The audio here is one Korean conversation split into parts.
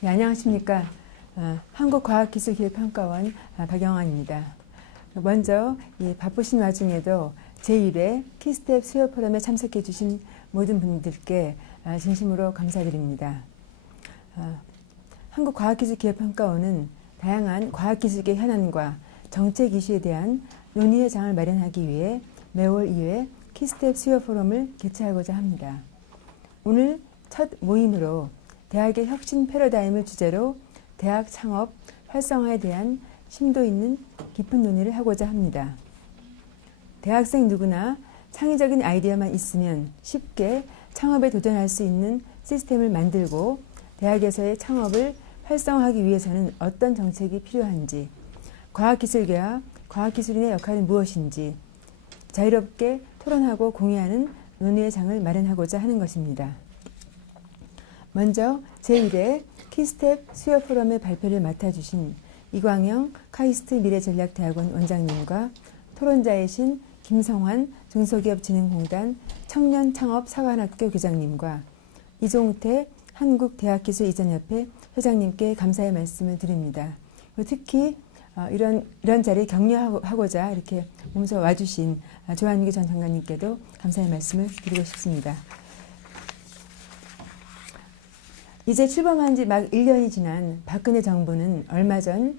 네, 안녕하십니까. 한국과학기술기획평가원 박영환입니다. 먼저 이 바쁘신 와중에도 제1회 키스텝 수요 포럼에 참석해 주신 모든 분들께 진심으로 감사드립니다. 한국과학기술기획평가원은 다양한 과학기술계 현안과 정책 이슈에 대한 논의의 장을 마련하기 위해 매월 2회 키스텝 수요 포럼을 개최하고자 합니다. 오늘 첫 모임으로 대학의 혁신 패러다임을 주제로 대학 창업, 활성화에 대한 심도 있는 깊은 논의를 하고자 합니다. 대학생 누구나 창의적인 아이디어만 있으면 쉽게 창업에 도전할 수 있는 시스템을 만들고 대학에서의 창업을 활성화하기 위해서는 어떤 정책이 필요한지, 과학기술계와 과학기술인의 역할은 무엇인지 자유롭게 토론하고 공유하는 논의의 장을 마련하고자 하는 것입니다. 먼저 제1회 키스텝 수요 포럼의 발표를 맡아주신 이광영 카이스트 미래전략대학원 원장님과 토론자이신 김성환 중소기업진흥공단 청년창업사관학교 교장님과 이종태 한국대학기술이전협회 회장님께 감사의 말씀을 드립니다. 특히 이런 자리에 격려하고자 이렇게 몸소 와주신 조한규 전 장관님께도 감사의 말씀을 드리고 싶습니다. 이제 출범한 지 막 1년이 지난 박근혜 정부는 얼마 전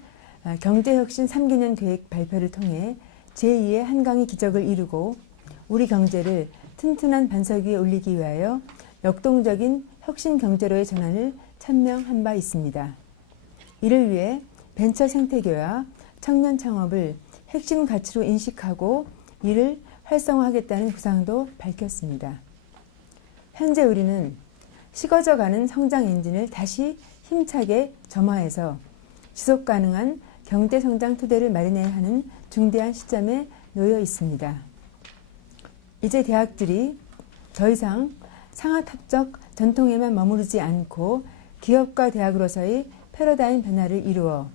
경제혁신 3개년 계획 발표를 통해 제2의 한강의 기적을 이루고 우리 경제를 튼튼한 반석 위에 올리기 위하여 역동적인 혁신 경제로의 전환을 천명한 바 있습니다. 이를 위해 벤처 생태계와 청년 창업을 핵심 가치로 인식하고 이를 활성화하겠다는 구상도 밝혔습니다. 현재 우리는 식어져가는 성장 엔진을 다시 힘차게 점화해서 지속가능한 경제성장 토대를 마련해야 하는 중대한 시점에 놓여 있습니다. 이제 대학들이 더 이상 상하탑적 전통에만 머무르지 않고 기업과 대학으로서의 패러다임 변화를 이루어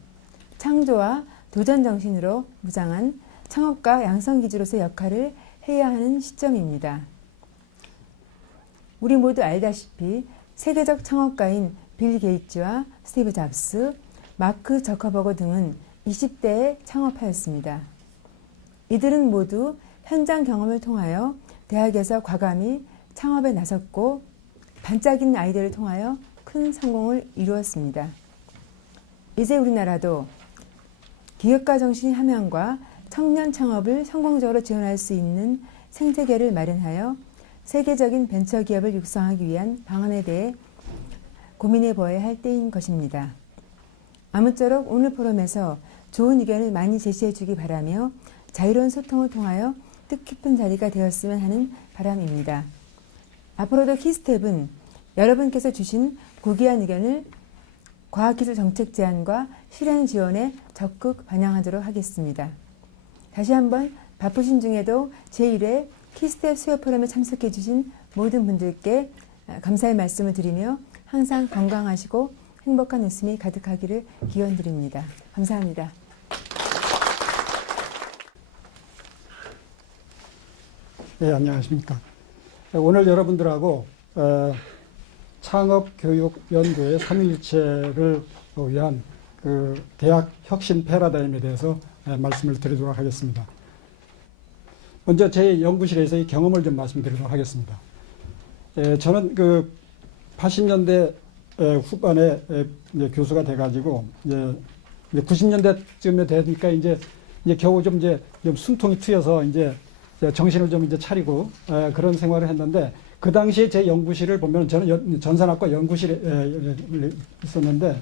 창조와 도전 정신으로 무장한 창업가 양성기지로서의 역할을 해야 하는 시점입니다. 우리 모두 알다시피 세계적 창업가인 빌 게이츠와 스티브 잡스, 마크 저커버거 등은 20대에 창업하였습니다. 이들은 모두 현장 경험을 통하여 대학에서 과감히 창업에 나섰고 반짝이는 아이디어를 통하여 큰 성공을 이루었습니다. 이제 우리나라도 기업가 정신의 함양과 청년 창업을 성공적으로 지원할 수 있는 생태계를 마련하여 세계적인 벤처기업을 육성하기 위한 방안에 대해 고민해 보아야 할 때인 것입니다. 아무쪼록 오늘 포럼에서 좋은 의견을 많이 제시해 주기 바라며 자유로운 소통을 통하여 뜻깊은 자리가 되었으면 하는 바람입니다. 앞으로도 키스텝은 여러분께서 주신 고귀한 의견을 과학기술 정책 제안과 실행 지원에 적극 반영하도록 하겠습니다. 다시 한번 바쁘신 중에도 제1회 키스텝 수요 포럼에 참석해 주신 모든 분들께 감사의 말씀을 드리며 항상 건강하시고 행복한 웃음이 가득하기를 기원드립니다. 감사합니다. 네, 안녕하십니까. 오늘 여러분들하고 창업교육연구의 3일체를 위한 대학 혁신 패러다임에 대해서 말씀을 드리도록 하겠습니다. 먼저 제 연구실에서의 경험을 좀 말씀드리도록 하겠습니다. 저는 80년대 후반에 교수가 돼가지고 이제 90년대쯤에 되니까 이제 겨우 좀 숨통이 트여서 이제 정신을 좀 이제 차리고 그런 생활을 했는데 그 당시에 제 연구실을 보면 저는 전산학과 연구실에 있었는데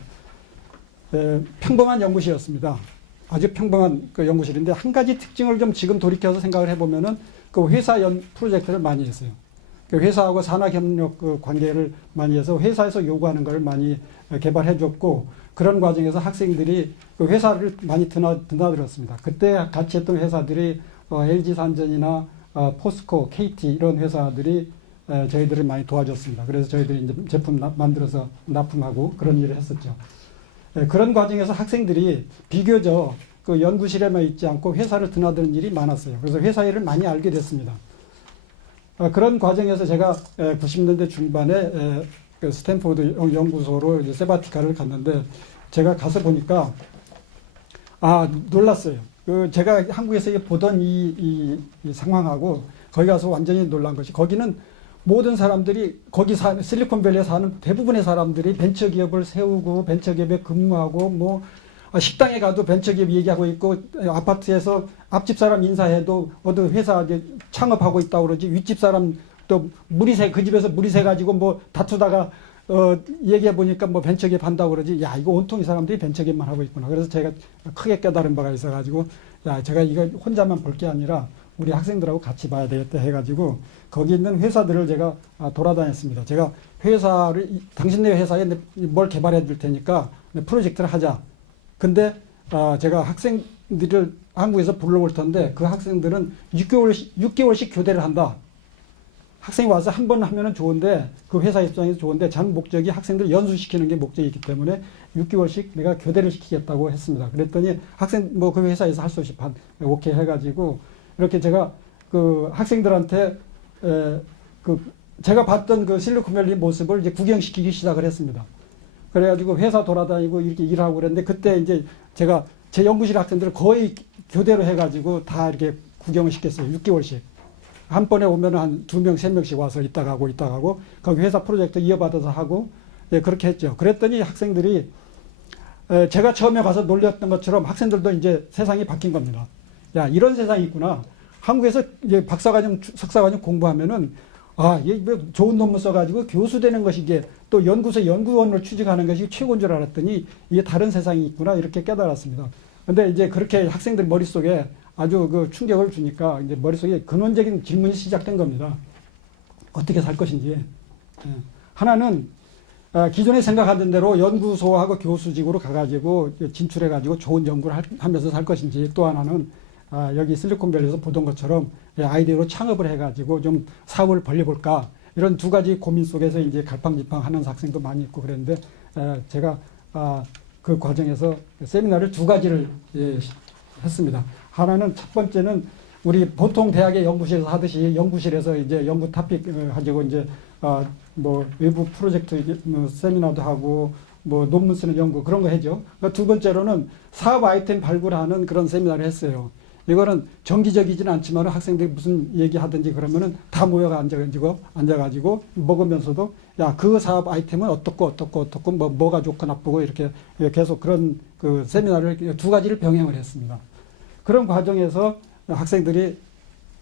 평범한 연구실이었습니다. 아주 평범한 연구실인데 한 가지 특징을 좀 지금 돌이켜서 생각을 해보면은 그 회사 프로젝트를 많이 했어요. 그 회사하고 산학협력 관계를 많이 해서 회사에서 요구하는 걸 많이 개발해줬고 그런 과정에서 학생들이 그 회사를 많이 드나들었습니다. 그때 같이 했던 회사들이 LG산전이나 포스코, KT 이런 회사들이 저희들을 많이 도와줬습니다. 그래서 저희들이 이제 제품 만들어서 납품하고 그런 일을 했었죠. 그런 과정에서 학생들이 비교적 그 연구실에만 있지 않고 회사를 드나드는 일이 많았어요. 그래서 회사 일을 많이 알게 됐습니다. 그런 과정에서 제가 90년대 중반에 그 스탠포드 연구소로 이제 세바티카를 갔는데 제가 가서 보니까 놀랐어요. 그 제가 한국에서 보던 이 상황하고 거기 가서 완전히 놀란 것이 거기는 모든 사람들이 실리콘밸리에 사는 대부분의 사람들이 벤처기업을 세우고 벤처기업에 근무하고 뭐 식당에 가도 벤처기업 얘기하고 있고 아파트에서 앞집 사람 인사해도 어디 회사 이제 창업하고 있다고 그러지 윗집 사람 또 그 집에서 무리세 가지고 뭐 다투다가 얘기해 보니까 뭐 벤처기업 한다고 그러지 야 이거 온통 이 사람들이 벤처기업만 하고 있구나. 그래서 제가 크게 깨달은 바가 있어가지고 야 제가 이거 혼자만 볼 게 아니라 우리 학생들하고 같이 봐야 되겠다 해가지고 거기 있는 회사들을 제가 돌아다녔습니다. 제가 당신네 회사에 뭘 개발해 줄 테니까 프로젝트를 하자. 근데 제가 학생들을 한국에서 불러올 텐데 그 학생들은 6개월씩 교대를 한다. 학생이 와서 한 번 하면은 좋은데 그 회사 입장에서 좋은데 전 목적이 학생들 연수시키는 게 목적이기 때문에 6개월씩 내가 교대를 시키겠다고 했습니다. 그랬더니 학생 뭐 그 회사에서 할 수 없이 오케이 해가지고 이렇게 제가 그 학생들한테 제가 봤던 그 실리콘밸리 모습을 이제 구경시키기 시작을 했습니다. 그래가지고 회사 돌아다니고 이렇게 일하고 그랬는데 그때 이제 제가 제 연구실 학생들을 거의 교대로 해가지고 다 이렇게 구경을 시켰어요. 6개월씩. 한 번에 오면 한 2명, 3명씩 와서 있다 가고 거기 회사 프로젝트 이어받아서 하고 그렇게 했죠. 그랬더니 학생들이 제가 처음에 가서 놀렸던 것처럼 학생들도 이제 세상이 바뀐 겁니다. 야, 이런 세상이 있구나. 한국에서 이제 박사과정, 석사과정 공부하면은 이게 좋은 논문 써가지고 교수 되는 것이 이게 또 연구소 연구원을 취직하는 것이 최고인 줄 알았더니 이게 다른 세상이 있구나 이렇게 깨달았습니다. 근데 이제 그렇게 학생들 머릿속에 아주 그 충격을 주니까 이제 머릿속에 근원적인 질문이 시작된 겁니다. 어떻게 살 것인지. 하나는 기존에 생각하던 대로 연구소하고 교수직으로 가가지고 진출해가지고 좋은 연구를 하면서 살 것인지 또 하나는 여기 실리콘밸리에서 보던 것처럼 아이디어로 창업을 해가지고 좀 사업을 벌려볼까 이런 두 가지 고민 속에서 이제 갈팡질팡하는 학생도 많이 있고 그랬는데 제가 그 과정에서 세미나를 두 가지를 했습니다. 하나는 첫 번째는 우리 보통 대학의 연구실에서 하듯이 연구실에서 이제 연구 토픽 가지고 이제 뭐 외부 프로젝트 세미나도 하고 뭐 논문 쓰는 연구 그런 거 해죠. 그러니까 두 번째로는 사업 아이템 발굴하는 그런 세미나를 했어요. 이거는 정기적이지는 않지만 학생들이 무슨 얘기하든지 그러면은 다 모여가 앉아가지고 먹으면서도 야, 그 사업 아이템은 어떻고 뭐가 좋고 나쁘고 이렇게 계속 그런 그 세미나를 두 가지를 병행을 했습니다. 그런 과정에서 학생들이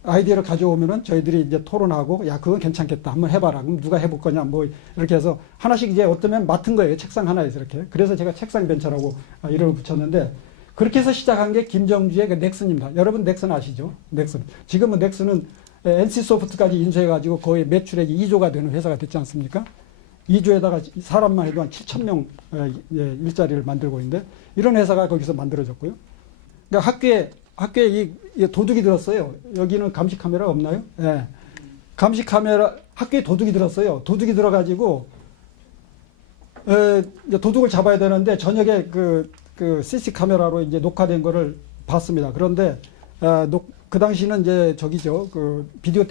아이디어를 가져오면은 저희들이 이제 토론하고 야, 그건 괜찮겠다. 한번 해봐라. 그럼 누가 해볼 거냐. 뭐 이렇게 해서 하나씩 이제 어쩌면 맡은 거예요. 책상 하나에서 이렇게. 그래서 제가 책상 벤처라고 이름을 붙였는데 그렇게 해서 시작한 게 김정주의 그 넥슨입니다. 여러분 넥슨 아시죠? 넥슨. 지금은 넥슨은 NC소프트까지 인수해가지고 거의 매출액이 2조가 되는 회사가 됐지 않습니까? 2조에다가 사람만 해도 한 7,000명 일자리를 만들고 있는데 이런 회사가 거기서 만들어졌고요. 그러니까 학교에 이 도둑이 들었어요. 여기는 감시 카메라 없나요? 예. 감시 카메라 학교에 도둑이 들었어요. 도둑이 들어가지고 도둑을 잡아야 되는데 저녁에 그 CC 카메라로 이제 녹화된 거를 봤습니다. 그런데 그 당시는 이제 그 비디오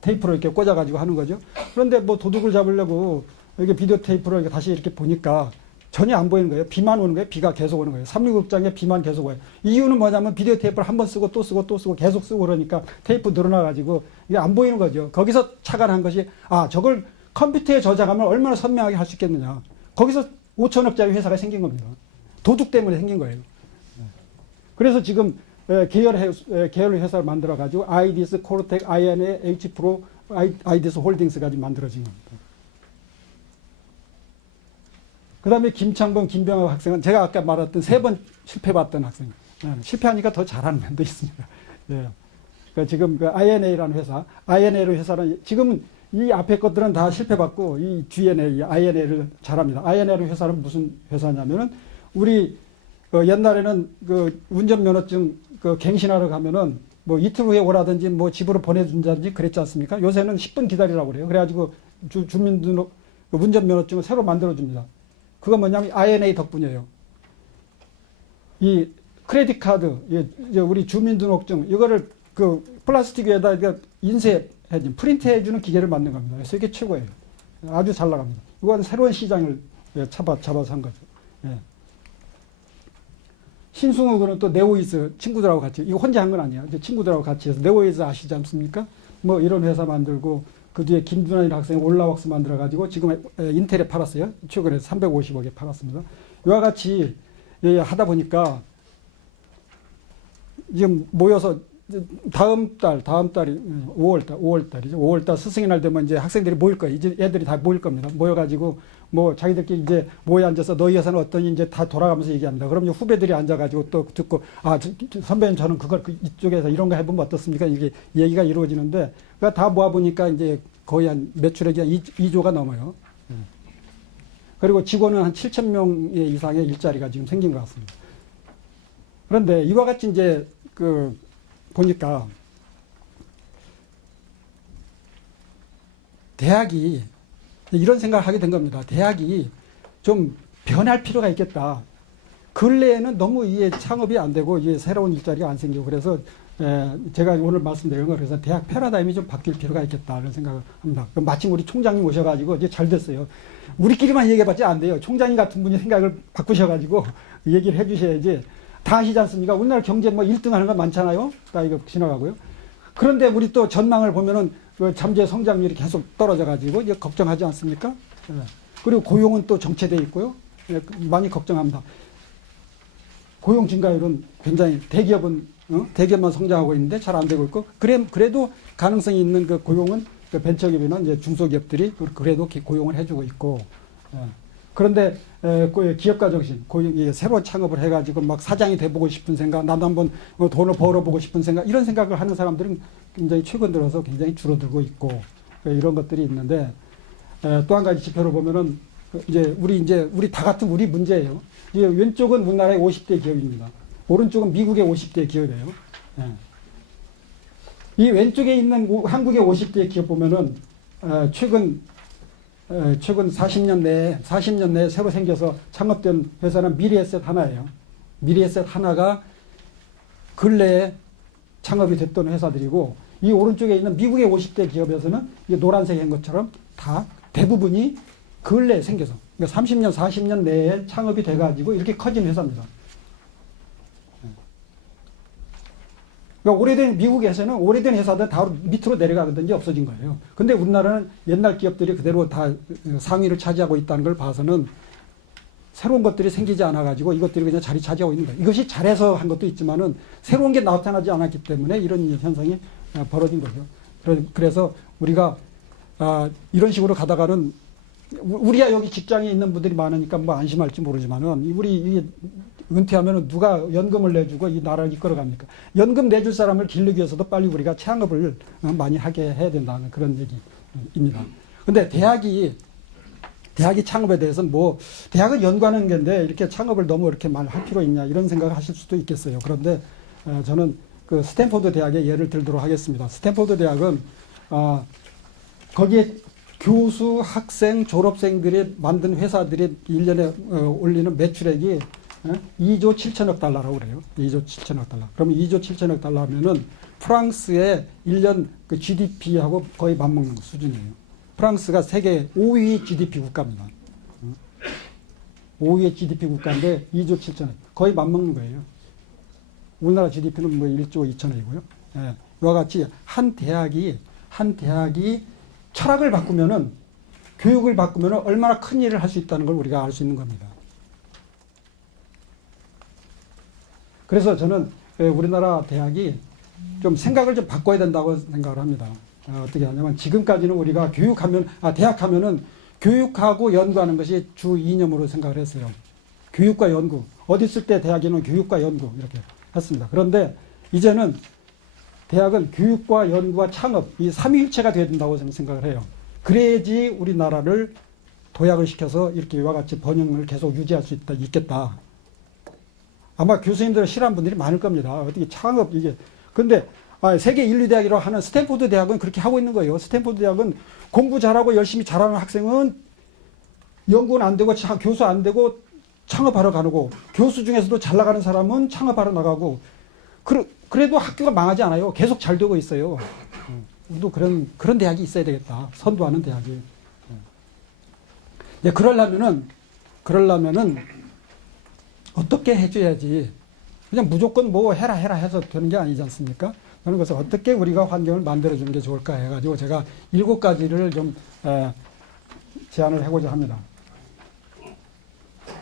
테이프로 이렇게 꽂아가지고 하는 거죠. 그런데 뭐 도둑을 잡으려고 이렇게 비디오 테이프로 이렇게 다시 이렇게 보니까 전혀 안 보이는 거예요. 비만 오는 거예요. 비가 계속 오는 거예요. 366장에 비만 계속 와요. 이유는 뭐냐면 비디오 테이프를 한 번 쓰고 또 쓰고 또 쓰고 계속 쓰고 그러니까 테이프 늘어나가지고 이게 안 보이는 거죠. 거기서 착안한 것이 저걸 컴퓨터에 저장하면 얼마나 선명하게 할 수 있겠느냐. 거기서 5천억짜리 회사가 생긴 겁니다. 도둑 때문에 생긴 거예요. 그래서 지금 계열 회사를 만들어가지고 아이디스, 코르텍, INA, H프로, 아이디스 홀딩스까지 만들어진 겁니다. 그 다음에 김창범, 김병학 학생은 제가 아까 말했던 3번 실패봤던 학생. 실패하니까 더 잘하는 면도 있습니다. 예. 그러니까 지금 그 INA라는 회사는 지금은 이 앞에 것들은 다 실패받고 이 뒤에는 이 INA를 잘합니다. INA라는 회사는 무슨 회사냐면은 우리 옛날에는 그 운전면허증 그 갱신하러 가면은 뭐 이틀 후에 오라든지 뭐 집으로 보내준다든지 그랬지 않습니까? 요새는 10분 기다리라고 그래요. 그래가지고 주민등록 운전면허증을 새로 만들어줍니다. 그건 뭐냐면 INA 덕분이에요. 이 크레딧 카드, 우리 주민등록증 이거를 그 플라스틱 위에다 인쇄해준 프린트해주는 기계를 만든 겁니다. 세계 최고예요. 아주 잘 나갑니다. 이건 새로운 시장을 잡아서 한 거죠. 예. 신승욱은 또 네오이즈 친구들하고 같이, 이거 혼자 한 건 아니에요. 이제 친구들하고 같이 해서 네오이즈 아시지 않습니까? 뭐 이런 회사 만들고 그 뒤에 김준환이라는 학생이 올라왁스 만들어가지고 지금 인텔에 팔았어요. 최근에 350억에 팔았습니다. 이와 같이 하다 보니까 지금 모여서 다음 달이 5월달이죠. 5월달 스승의 날 되면 이제 학생들이 모일 거예요. 이제 애들이 다 모일 겁니다. 모여가지고 뭐 자기들끼리 이제 모여 앉아서 너희 회사는 어떠니 이제 다 돌아가면서 얘기합니다. 그럼 후배들이 앉아가지고 또 듣고 선배님 저는 그걸 이쪽에서 이런 거 해보면 어떻습니까? 이게 얘기가 이루어지는데 그러니까 다 모아보니까 이제 거의 한 매출액이 한 2조가 넘어요. 그리고 직원은 한 7천 명 이상의 일자리가 지금 생긴 것 같습니다. 그런데 이와 같이 이제 보니까 대학이 이런 생각을 하게 된 겁니다. 대학이 좀 변할 필요가 있겠다. 근래에는 너무 이게 창업이 안 되고 이게 새로운 일자리가 안 생기고 그래서 제가 오늘 말씀드린 거 그래서 대학 패러다임이 좀 바뀔 필요가 있겠다는 생각을 합니다. 마침 우리 총장님 오셔가지고 이제 잘 됐어요. 우리끼리만 얘기해봤지 안 돼요. 총장님 같은 분이 생각을 바꾸셔가지고 얘기를 해주셔야지. 다 아시지 않습니까? 우리나라 경제 뭐 1등 하는 거 많잖아요. 다 이거 지나가고요. 그런데 우리 또 전망을 보면은 잠재 성장률이 계속 떨어져가지고 이제 걱정하지 않습니까? 그리고 고용은 또 정체돼 있고요. 많이 걱정합니다. 고용 증가율은 굉장히 대기업만 성장하고 있는데 잘 안 되고 있고 그래도 가능성이 있는 그 고용은 그 벤처기업이나 이제 중소기업들이 그래도 고용을 해주고 있고 그런데 기업가 정신, 새로 창업을 해가지고 막 사장이 돼보고 싶은 생각, 나도 한번 돈을 벌어보고 싶은 생각, 이런 생각을 하는 사람들은 굉장히 최근 들어서 굉장히 줄어들고 있고 이런 것들이 있는데 또 한 가지 지표를 보면은 우리 다 같은 우리 문제예요. 이제 왼쪽은 우리나라의 50대 기업입니다. 오른쪽은 미국의 50대 기업이에요. 이 왼쪽에 있는 한국의 50대 기업 보면은 최근 40년 내에 새로 생겨서 창업된 회사는 미래에셋 하나예요. 미래에셋 하나가 근래에 창업이 됐던 회사들이고 이 오른쪽에 있는 미국의 50대 기업에서는 이 노란색인 것처럼 다 대부분이 근래에 생겨서 그러니까 30년, 40년 내에 창업이 돼가지고 이렇게 커진 회사입니다. 그러니까 미국에서는 오래된 회사들 다 밑으로 내려가든지 없어진 거예요. 근데 우리나라는 옛날 기업들이 그대로 다 상위를 차지하고 있다는 걸 봐서는 새로운 것들이 생기지 않아가지고 이것들이 그냥 자리 차지하고 있는 거예요. 이것이 잘해서 한 것도 있지만은 새로운 게 나타나지 않았기 때문에 이런 현상이 벌어진 거죠. 그래서 우리가 이런 식으로 가다가는 우리야 여기 직장에 있는 분들이 많으니까 뭐 안심할지 모르지만은 우리 은퇴하면 누가 연금을 내주고 이 나라를 이끌어갑니까? 연금 내줄 사람을 기르기 위해서도 빨리 우리가 창업을 많이 하게 해야 된다는 그런 얘기입니다. 근데 대학이 창업에 대해서는 대학은 연구하는 건데 이렇게 창업을 너무 이렇게 많이 할 필요 있냐 이런 생각을 하실 수도 있겠어요. 그런데 저는 그 스탠포드 대학의 예를 들도록 하겠습니다. 스탠포드 대학은 거기에 교수, 학생, 졸업생들이 만든 회사들이 1년에 올리는 매출액이 2조 7천억 달러라고 그래요. 2조 7천억 달러. 그러면 2조 7천억 달러 하면은 프랑스의 1년 그 GDP하고 거의 맞먹는 수준이에요. 프랑스가 세계 5위 GDP 국가입니다. 5위의 GDP 국가인데 2조 7천억. 거의 맞먹는 거예요. 우리나라 GDP는 뭐 1조 2천억이고요. 예. 이와 같이 한 대학이 철학을 바꾸면은 교육을 바꾸면은 얼마나 큰 일을 할 수 있다는 걸 우리가 알 수 있는 겁니다. 그래서 저는 우리나라 대학이 좀 생각을 좀 바꿔야 된다고 생각을 합니다. 어떻게 하냐면 지금까지는 우리가 대학하면은 교육하고 연구하는 것이 주 이념으로 생각을 했어요. 교육과 연구. 어디 있을 때 대학에는 교육과 연구 이렇게 했습니다. 그런데 이제는 대학은 교육과 연구와 창업 이 삼위일체가 돼야 된다고 저는 생각을 해요. 그래야지 우리나라를 도약을 시켜서 이렇게 이와 같이 번영을 계속 유지할 수 있겠다. 아마 교수님들 싫어하는 분들이 많을 겁니다. 어떻게 창업 이게. 근데 세계 1, 2대학이라고 하는 스탠포드 대학은 그렇게 하고 있는 거예요. 스탠포드 대학은 공부 잘하고 열심히 잘하는 학생은 연구는 안 되고 교수 안 되고 창업하러 가고 교수 중에서도 잘 나가는 사람은 창업하러 나가고 그래도 학교가 망하지 않아요. 계속 잘 되고 있어요. 우리도 그런 대학이 있어야 되겠다. 선도하는 대학이. 예, 그러려면은 어떻게 해줘야지 그냥 무조건 뭐 해라 해서 되는 게 아니지 않습니까? 저는 그래서 어떻게 우리가 환경을 만들어주는 게 좋을까 해가지고 제가 7가지를 좀 제안을 해보자 합니다.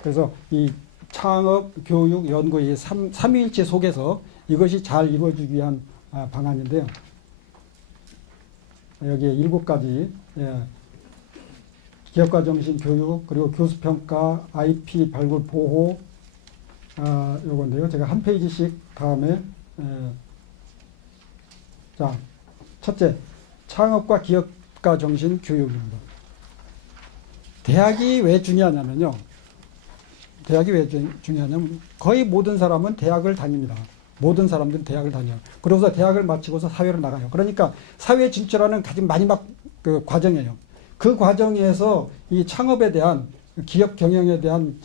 그래서 이 창업, 교육, 연구 이 삼위일체 속에서 이것이 잘 이루어지기 위한 방안인데요. 여기에 7가지 기업가 정신 교육, 그리고 교수평가, IP 발굴 보호, 요건데요. 제가 한 페이지씩 다음에, 자, 첫째, 창업과 기업가 정신 교육입니다. 대학이 왜 중요하냐면요. 거의 모든 사람은 대학을 다닙니다. 모든 사람들은 대학을 다녀요. 그러고서 대학을 마치고서 사회로 나가요. 그러니까 사회에 진출하는 가장 마지막 그 과정이에요. 그 과정에서 이 창업에 대한 기업 경영에 대한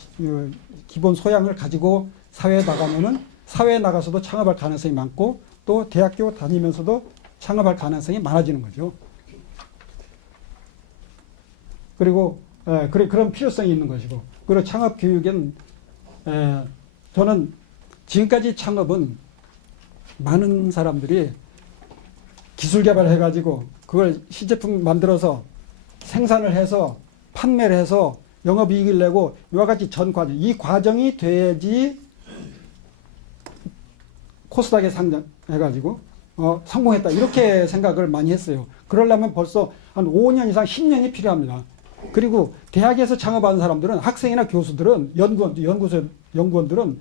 기본 소양을 가지고 사회에 나가면은 사회에 나가서도 창업할 가능성이 많고 또 대학교 다니면서도 창업할 가능성이 많아지는 거죠. 그리고 그런 필요성이 있는 것이고 그리고 창업 교육은 저는 지금까지 창업은 많은 사람들이 기술 개발해가지고 그걸 시제품 만들어서 생산을 해서 판매를 해서 영업이익을 내고 이와 같이 전 과정, 이 과정이 돼야지 코스닥에 상장해가지고 성공했다 이렇게 생각을 많이 했어요. 그러려면 벌써 한 5년 이상 10년이 필요합니다. 그리고 대학에서 창업하는 사람들은 학생이나 교수들은 연구원들은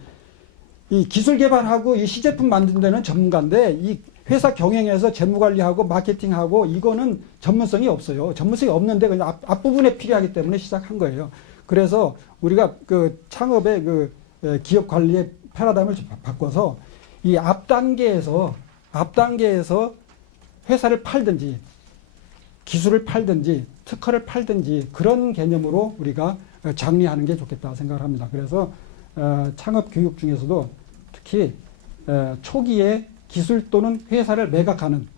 이 기술 개발하고 이 시제품 만드는 데는 전문가인데 이 회사 경영에서 재무관리하고 마케팅하고 이거는 전문성이 없어요. 전문성이 없는데 그냥 앞부분에 필요하기 때문에 시작한 거예요. 그래서 우리가 그 창업의 그 기업 관리의 패러다임을 바꿔서 이 앞단계에서 회사를 팔든지 기술을 팔든지 특허를 팔든지 그런 개념으로 우리가 장려하는 게 좋겠다 생각을 합니다. 그래서 창업 교육 중에서도 특히 초기에 기술 또는 회사를 매각하는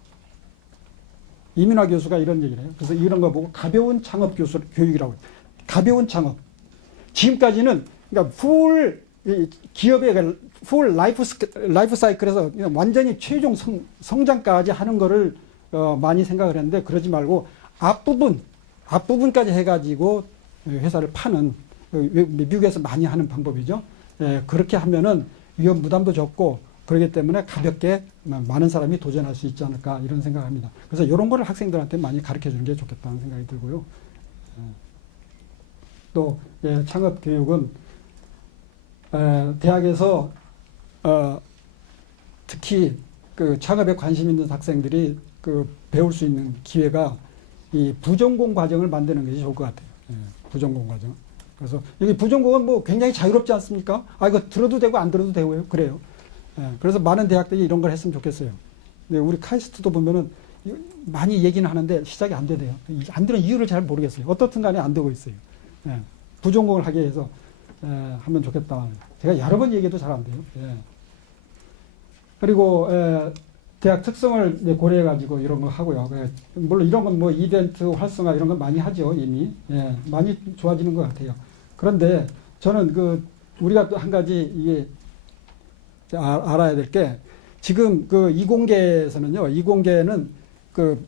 이민화 교수가 이런 얘기를 해요. 그래서 이런 거 보고 가벼운 창업 교육이라고 해요. 가벼운 창업. 지금까지는 그러니까 기업의 풀 라이프 사이클에서 완전히 최종 성장까지 하는 거를 많이 생각을 했는데 그러지 말고 앞부분까지 해가지고 회사를 파는 미국에서 많이 하는 방법이죠. 그렇게 하면은 위험 부담도 적고 그렇기 때문에 가볍게 많은 사람이 도전할 수 있지 않을까 이런 생각합니다. 그래서 이런 거를 학생들한테 많이 가르쳐 주는 게 좋겠다는 생각이 들고요. 또 창업 교육은 대학에서 특히 그 창업에 관심 있는 학생들이 그 배울 수 있는 기회가 이 부전공 과정을 만드는 것이 좋을 것 같아요. 부전공 과정. 그래서 여기 부전공은 뭐 굉장히 자유롭지 않습니까? 이거 들어도 되고 안 들어도 되고요. 그래요. 그래서 많은 대학들이 이런 걸 했으면 좋겠어요. 근데 우리 카이스트도 보면은 많이 얘기는 하는데 시작이 안 되대요. 안 되는 이유를 잘 모르겠어요. 어떻든 간에 안 되고 있어요. 부전공을 하게 해서 하면 좋겠다. 제가 여러 번 얘기해도 잘 안 돼요. 그리고 대학 특성을 고려해가지고 이런 거 하고요. 물론 이런 건 뭐 이벤트 활성화 이런 건 많이 하죠. 이미. 많이 좋아지는 것 같아요. 그런데 저는 우리가 또 한 가지 이게 알아야 될 게 지금 그 이공계에서는요. 이공계는 그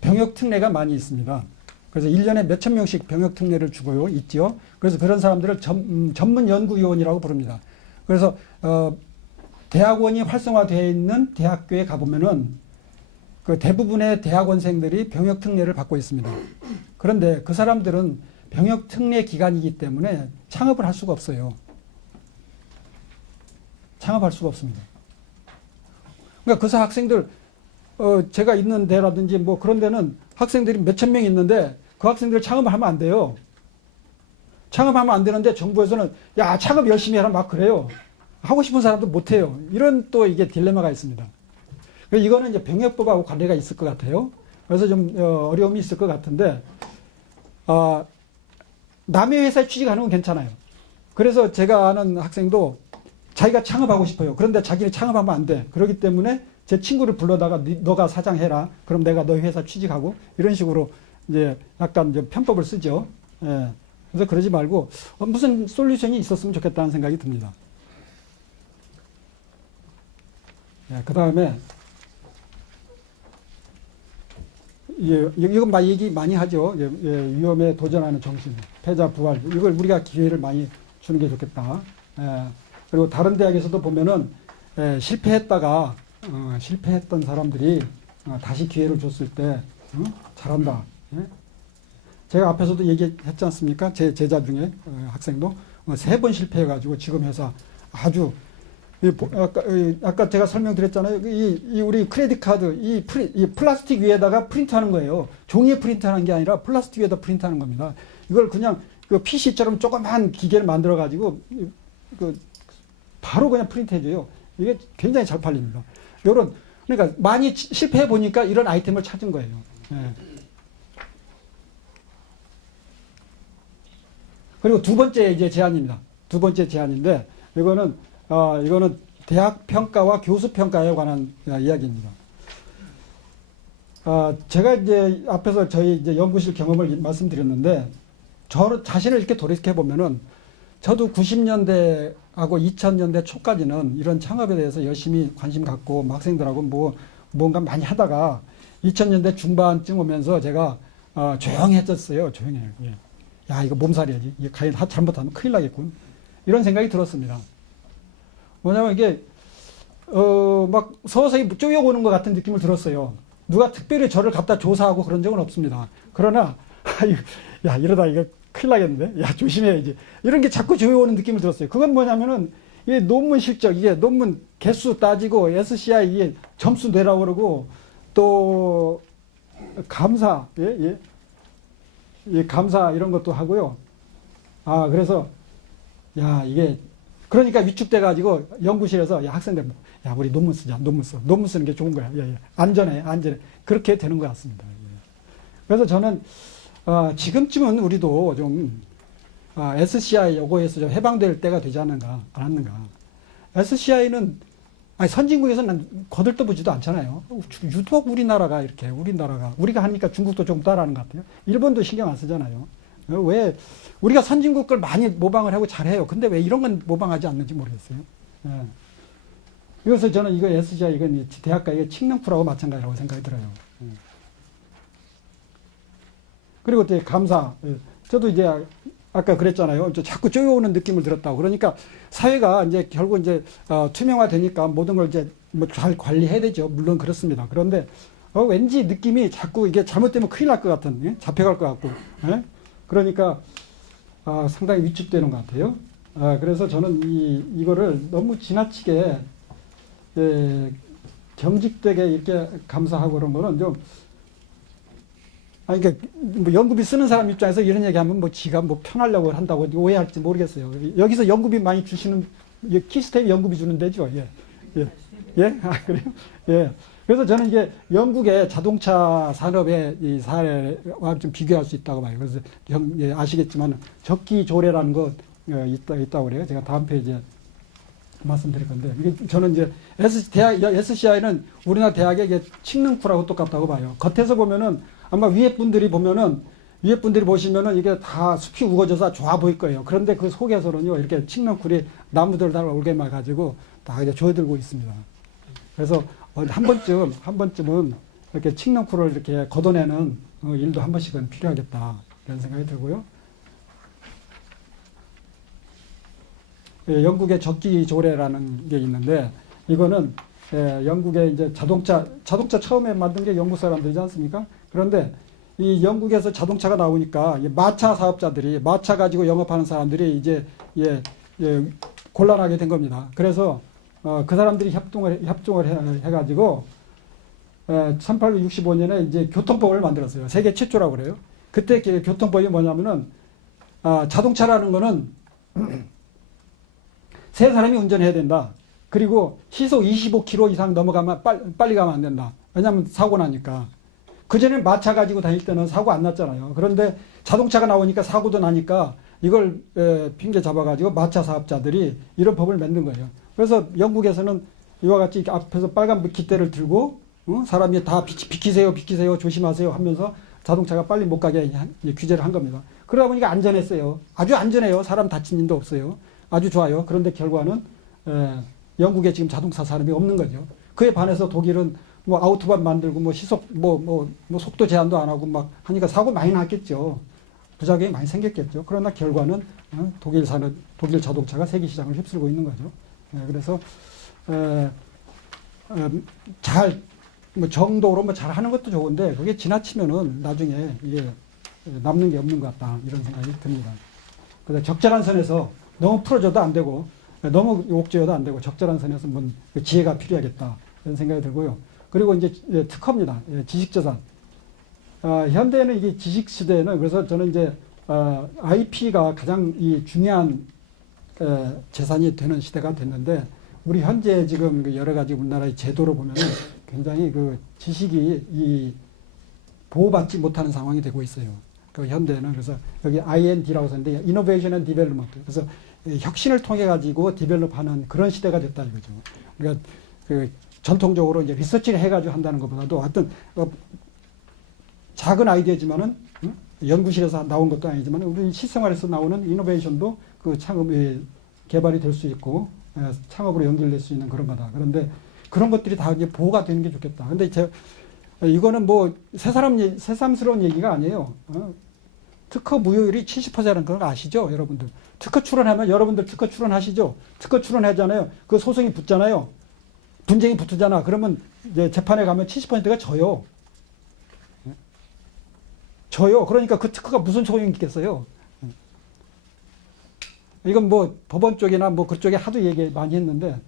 병역 특례가 많이 있습니다. 그래서 1년에 몇천 명씩 병역 특례를 주고요. 있죠. 그래서 그런 사람들을 전문 연구위원이라고 부릅니다. 그래서 대학원이 활성화되어 있는 대학교에 가보면은 그 대부분의 대학원생들이 병역 특례를 받고 있습니다. 그런데 그 사람들은 병역 특례 기간이기 때문에 창업을 할 수가 없어요. 창업할 수가 없습니다. 그러니까 그 학생들 제가 있는 데라든지 뭐 그런 데는 학생들이 몇천 명 있는데 그 학생들 창업을 하면 안 돼요. 창업하면 안 되는데 정부에서는 야 창업 열심히 해라 막 그래요. 하고 싶은 사람도 못 해요. 이런 또 이게 딜레마가 있습니다. 이거는 이제 병역법하고 관계가 있을 것 같아요. 그래서 좀 어려움이 있을 것 같은데 남의 회사에 취직하는 건 괜찮아요. 그래서 제가 아는 학생도 자기가 창업하고 싶어요. 그런데 자기는 창업하면 안 돼. 그렇기 때문에 제 친구를 불러다가 너가 사장해라. 그럼 내가 너희 회사 취직하고 이런 식으로 이제 약간 좀 편법을 쓰죠. 예. 그래서 그러지 말고 무슨 솔루션이 있었으면 좋겠다는 생각이 듭니다. 예, 그 다음에 이건 막 얘기 많이 하죠. 위험에 도전하는 정신, 패자 부활. 이걸 우리가 기회를 많이 주는 게 좋겠다. 그리고 다른 대학에서도 보면은 실패했다가 실패했던 사람들이 다시 기회를 줬을 때 잘한다. 제가 앞에서도 얘기했지 않습니까? 제 제자 중에 학생도 3번 실패해가지고 지금 회사 아주 아까 제가 설명드렸잖아요. 이 우리 크레딧 카드 이 플라스틱 위에다가 프린트하는 거예요. 종이에 프린트하는 게 아니라 플라스틱 위에다 프린트하는 겁니다. 이걸 그냥 그 PC처럼 조그만 기계를 만들어 가지고 바로 그냥 프린트해줘요. 이게 굉장히 잘 팔립니다. 그러니까 많이 실패해 보니까 이런 아이템을 찾은 거예요. 예. 그리고 두 번째 이제 제안입니다. 두 번째 제안인데 이거는 대학 평가와 교수 평가에 관한 이야기입니다. 제가 이제 앞에서 저희 이제 연구실 경험을 말씀드렸는데 저 자신을 이렇게 돌이켜 보면은 저도 90년대하고 2000년대 초까지는 이런 창업에 대해서 열심히 관심 갖고 학생들하고 뭔가 많이 하다가 2000년대 중반쯤 오면서 제가 조용해졌어요. 조용해요. 예. 야, 이거 몸살이야지. 이게 잘못하면 큰일 나겠군. 이런 생각이 들었습니다. 뭐냐면 이게 막 서서히 쪼여오는 것 같은 느낌을 들었어요. 누가 특별히 저를 갖다 조사하고 그런 적은 없습니다. 그러나 야, 이러다 이거 큰일 나겠는데? 야, 조심해야지. 이런 게 자꾸 조여오는 느낌을 들었어요. 그건 뭐냐면은 이게 논문 실적, 이게 논문 개수 따지고 SCI 이게 점수 내라고 그러고 또 감사, 감사 이런 것도 하고요. 그래서 야, 이게 그러니까 위축돼 가지고 연구실에서 야, 학생들 야, 우리 논문 쓰자. 논문 써. 논문 쓰는 게 좋은 거야. 안전해. 그렇게 되는 것 같습니다. 그래서 저는 지금쯤은 우리도 좀 SCI 요거에서 좀 해방될 때가 되지 않았는가. SCI는 선진국에서는 거들떠보지도 않잖아요. 유독 우리나라가 우리가 하니까 중국도 좀 따라하는 것 같아요. 일본도 신경 안 쓰잖아요. 왜 우리가 선진국 걸 많이 모방을 하고 잘해요. 근데 왜 이런 건 모방하지 않는지 모르겠어요. 그래서 저는 이거 SCI 이건 대학가 이게 칙능풀하고 마찬가지라고 생각이 들어요. 그리고 또 감사. 저도 이제 아까 그랬잖아요. 자꾸 쪼여오는 느낌을 들었다고. 그러니까 사회가 이제 결국 이제 투명화되니까 모든 걸 이제 뭐 잘 관리해야 되죠. 물론 그렇습니다. 그런데 왠지 느낌이 자꾸 이게 잘못되면 큰일 날 것 같은, 잡혀갈 것 같고. 그러니까 상당히 위축되는 것 같아요. 그래서 저는 이거를 너무 지나치게 경직되게 이렇게 감사하고 그런 거는 좀 그러니까 뭐 연구비 쓰는 사람 입장에서 이런 얘기하면 뭐 지가 뭐 편하려고 한다고 오해할지 모르겠어요. 여기서 연구비 많이 주시는 키스텝 연구비 주는 데죠. 그래요? 예. 그래서 저는 이게 영국의 자동차 산업의 이 사례와 좀 비교할 수 있다고 봐요. 그래서 아시겠지만 적기조례라는 거 있다고 그래요. 제가 다음 페이지에 말씀드릴 건데 이게 저는 이제 SCI는 우리나라 대학의 이게 칙능쿨하고 똑같다고 봐요. 겉에서 보면은 아마 위에 분들이 보시면은 이게 다 숲이 우거져서 좋아 보일 거예요. 그런데 그 속에서는요, 이렇게 칡렁쿨이 나무들 다 올게만 가지고 다 이제 조여들고 있습니다. 그래서 한 번쯤은 이렇게 칡렁쿨을 이렇게 걷어내는 일도 한 번씩은 필요하겠다. 이런 생각이 들고요. 영국의 적기조례라는 게 있는데, 이거는 영국의 이제 자동차 처음에 만든 게 영국 사람들이지 않습니까? 그런데 이 영국에서 자동차가 나오니까 마차 사업자들이 마차 가지고 영업하는 사람들이 이제 곤란하게 된 겁니다. 그래서 그 사람들이 협종을 해가지고 1865년에 이제 교통법을 만들었어요. 세계 최초라고 그래요. 그때 교통법이 뭐냐면은 자동차라는 거는 세 사람이 운전해야 된다. 그리고 시속 25km 이상 넘어가면 빨리 가면 안 된다. 왜냐하면 사고 나니까. 그전에 마차 가지고 다닐 때는 사고 안 났잖아요. 그런데 자동차가 나오니까 사고도 나니까 이걸 핑계 잡아가지고 마차 사업자들이 이런 법을 만든 거예요. 그래서 영국에서는 이와 같이 앞에서 빨간 깃대를 들고 사람이 다 비키세요 조심하세요 하면서 자동차가 빨리 못 가게 규제를 한 겁니다. 그러다 보니까 안전했어요. 아주 안전해요. 사람 다친 일도 없어요. 아주 좋아요. 그런데 결과는 영국에 지금 자동차 산업이 없는 거죠. 그에 반해서 독일은 뭐 아우토반 만들고 뭐 시속 뭐 속도 제한도 안 하고 막 하니까 사고 많이 났겠죠. 부작용이 많이 생겼겠죠. 그러나 결과는 독일 자동차가 세계 시장을 휩쓸고 있는 거죠. 그래서 뭐 정도로 뭐 잘하는 것도 좋은데 그게 지나치면은 나중에 이게 남는 게 없는 것 같다 이런 생각이 듭니다. 그래서 적절한 선에서 너무 풀어줘도 안 되고 너무 옥죄어도 안 되고 적절한 선에서 뭐 지혜가 필요하겠다 이런 생각이 들고요. 그리고 이제 특허입니다. 지식재산. 현대에는 이게 지식시대에는 그래서 저는 이제 IP가 가장 이 중요한 재산이 되는 시대가 됐는데 우리 현재 지금 여러 가지 우리나라의 제도로 보면은 굉장히 그 지식이 이 보호받지 못하는 상황이 되고 있어요. 그 현대는 그래서 여기 IND라고 썼는데 Innovation and Development. 그래서 혁신을 통해 가지고 디벨롭하는 그런 시대가 됐다 이거죠. 그러니까 그 전통적으로 이제 리서치를 해가지고 한다는 것보다도 하여튼 작은 아이디어지만은 연구실에서 나온 것도 아니지만 우리 실생활에서 나오는 이노베이션도 그 창업의 개발이 될 수 있고 창업으로 연결될 수 있는 그런 거다. 그런데 그런 것들이 다 이제 보호가 되는 게 좋겠다. 근데 이거는 뭐 새삼스러운 얘기가 아니에요. 특허 무효율이 70%라는 걸 아시죠, 여러분들? 특허 출원하면 여러분들 특허 출원하시죠? 특허 출원하잖아요. 그 소송이 붙잖아요. 분쟁이 붙잖아. 그러면 이제 재판에 가면 70%가 져요. 져요. 그러니까 그 특허가 무슨 소용이 있겠어요? 이건 뭐 법원 쪽이나 뭐 그쪽에 하도 얘기 많이 했는데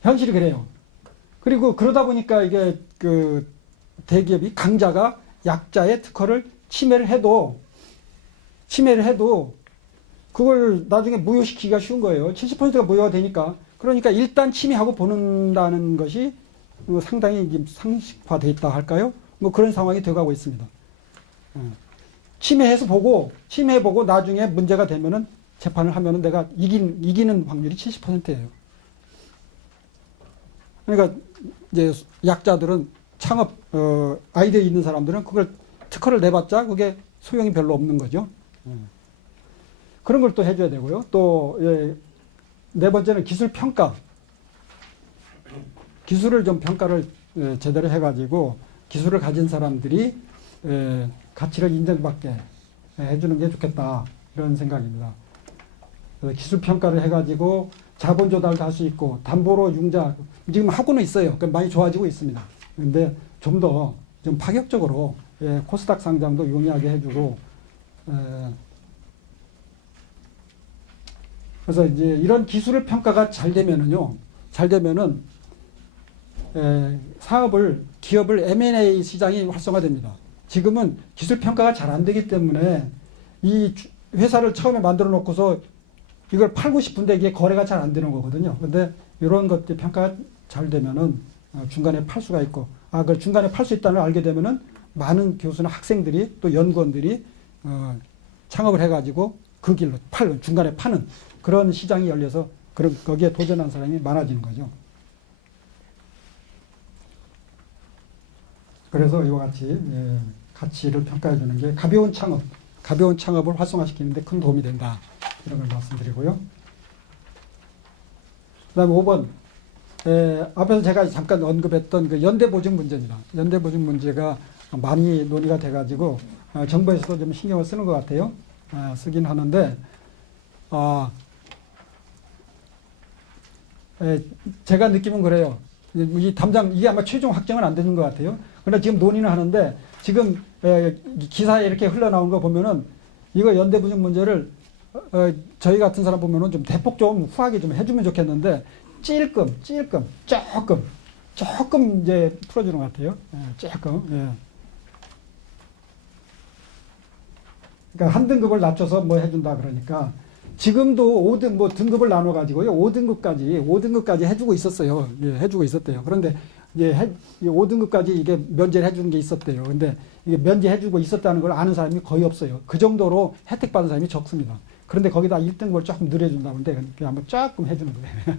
현실이 그래요. 그리고 그러다 보니까 이게 그 대기업이 강자가 약자의 특허를 침해를 해도 그걸 나중에 무효시키기가 쉬운 거예요. 70%가 무효가 되니까. 그러니까 일단 침해하고 보는다는 것이 상당히 상식화되어 있다 할까요? 뭐 그런 상황이 되어가고 있습니다. 침해해보고 나중에 문제가 되면은 재판을 하면은 내가 이기는 확률이 70%예요. 그러니까 이제 약자들은 창업 아이디어 있는 사람들은 그걸 특허를 내봤자 그게 소용이 별로 없는 거죠. 그런 걸 또 해줘야 되고요. 또 네 번째는 기술 평가. 기술을 좀 평가를 제대로 해가지고 기술을 가진 사람들이 가치를 인정받게 해주는 게 좋겠다 이런 생각입니다. 기술 평가를 해가지고 자본 조달도 할 수 있고 담보로 융자 지금 하고는 있어요. 많이 좋아지고 있습니다. 그런데 좀 더 좀 파격적으로 코스닥 상장도 용이하게 해주고 그래서 이제 이런 기술을 평가가 잘 되면은 기업을 M&A 시장이 활성화됩니다. 지금은 기술 평가가 잘 안 되기 때문에 이 회사를 처음에 만들어 놓고서 이걸 팔고 싶은데 이게 거래가 잘 안 되는 거거든요. 근데 이런 것들 평가가 잘 되면은 중간에 팔 수가 있고, 그걸 중간에 팔 수 있다는 걸 알게 되면은 많은 교수나 학생들이 또 연구원들이 창업을 해가지고 그 길로 중간에 파는 그런 시장이 열려서 거기에 도전한 사람이 많아지는 거죠. 그래서 이와 같이 가치를 평가해 주는 게 가벼운 창업을 활성화시키는 데 큰 도움이 된다. 이런 걸 말씀드리고요. 그 다음에 5번. 앞에서 제가 잠깐 언급했던 그 연대보증 문제입니다. 연대보증 문제가 많이 논의가 돼가지고 정부에서도 좀 신경을 쓰는 것 같아요. 쓰긴 하는데 제가 느낌은 그래요. 이게 아마 최종 확정은 안 되는 것 같아요. 그러나 지금 논의는 하는데 지금 기사에 이렇게 흘러나온 거 보면은 이거 연대보증 문제를 저희 같은 사람 보면은 좀 대폭 좀 후하게 좀 해주면 좋겠는데 조금 이제 풀어주는 것 같아요. 조금. 그러니까 한 등급을 낮춰서 뭐 해준다 그러니까 지금도 등급을 나눠가지고요. 5등급까지 해주고 있었어요. 해주고 있었대요. 그런데 이제 5등급까지 이게 면제를 해주는 게 있었대요. 근데 이게 면제해주고 있었다는 걸 아는 사람이 거의 없어요. 그 정도로 혜택 받은 사람이 적습니다. 그런데 거기다 1등급을 조금 늘려준다는데 그냥 한번 조금 해주는 거예요.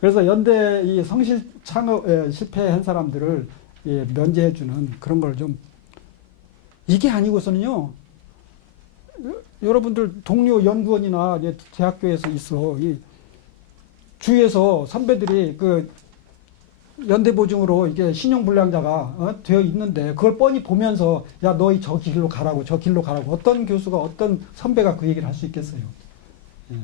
그래서 연대 이 성실 창업 실패한 사람들을 면제해주는 그런 걸 좀 이게 아니고서는요, 여러분들 동료 연구원이나 대학교에서 있어. 이 주위에서 선배들이 그 연대보증으로 이게 신용불량자가 되어 있는데 그걸 뻔히 보면서 야, 너희 저 길로 가라고, 저 길로 가라고. 어떤 교수가, 어떤 선배가 그 얘기를 할 수 있겠어요. 예.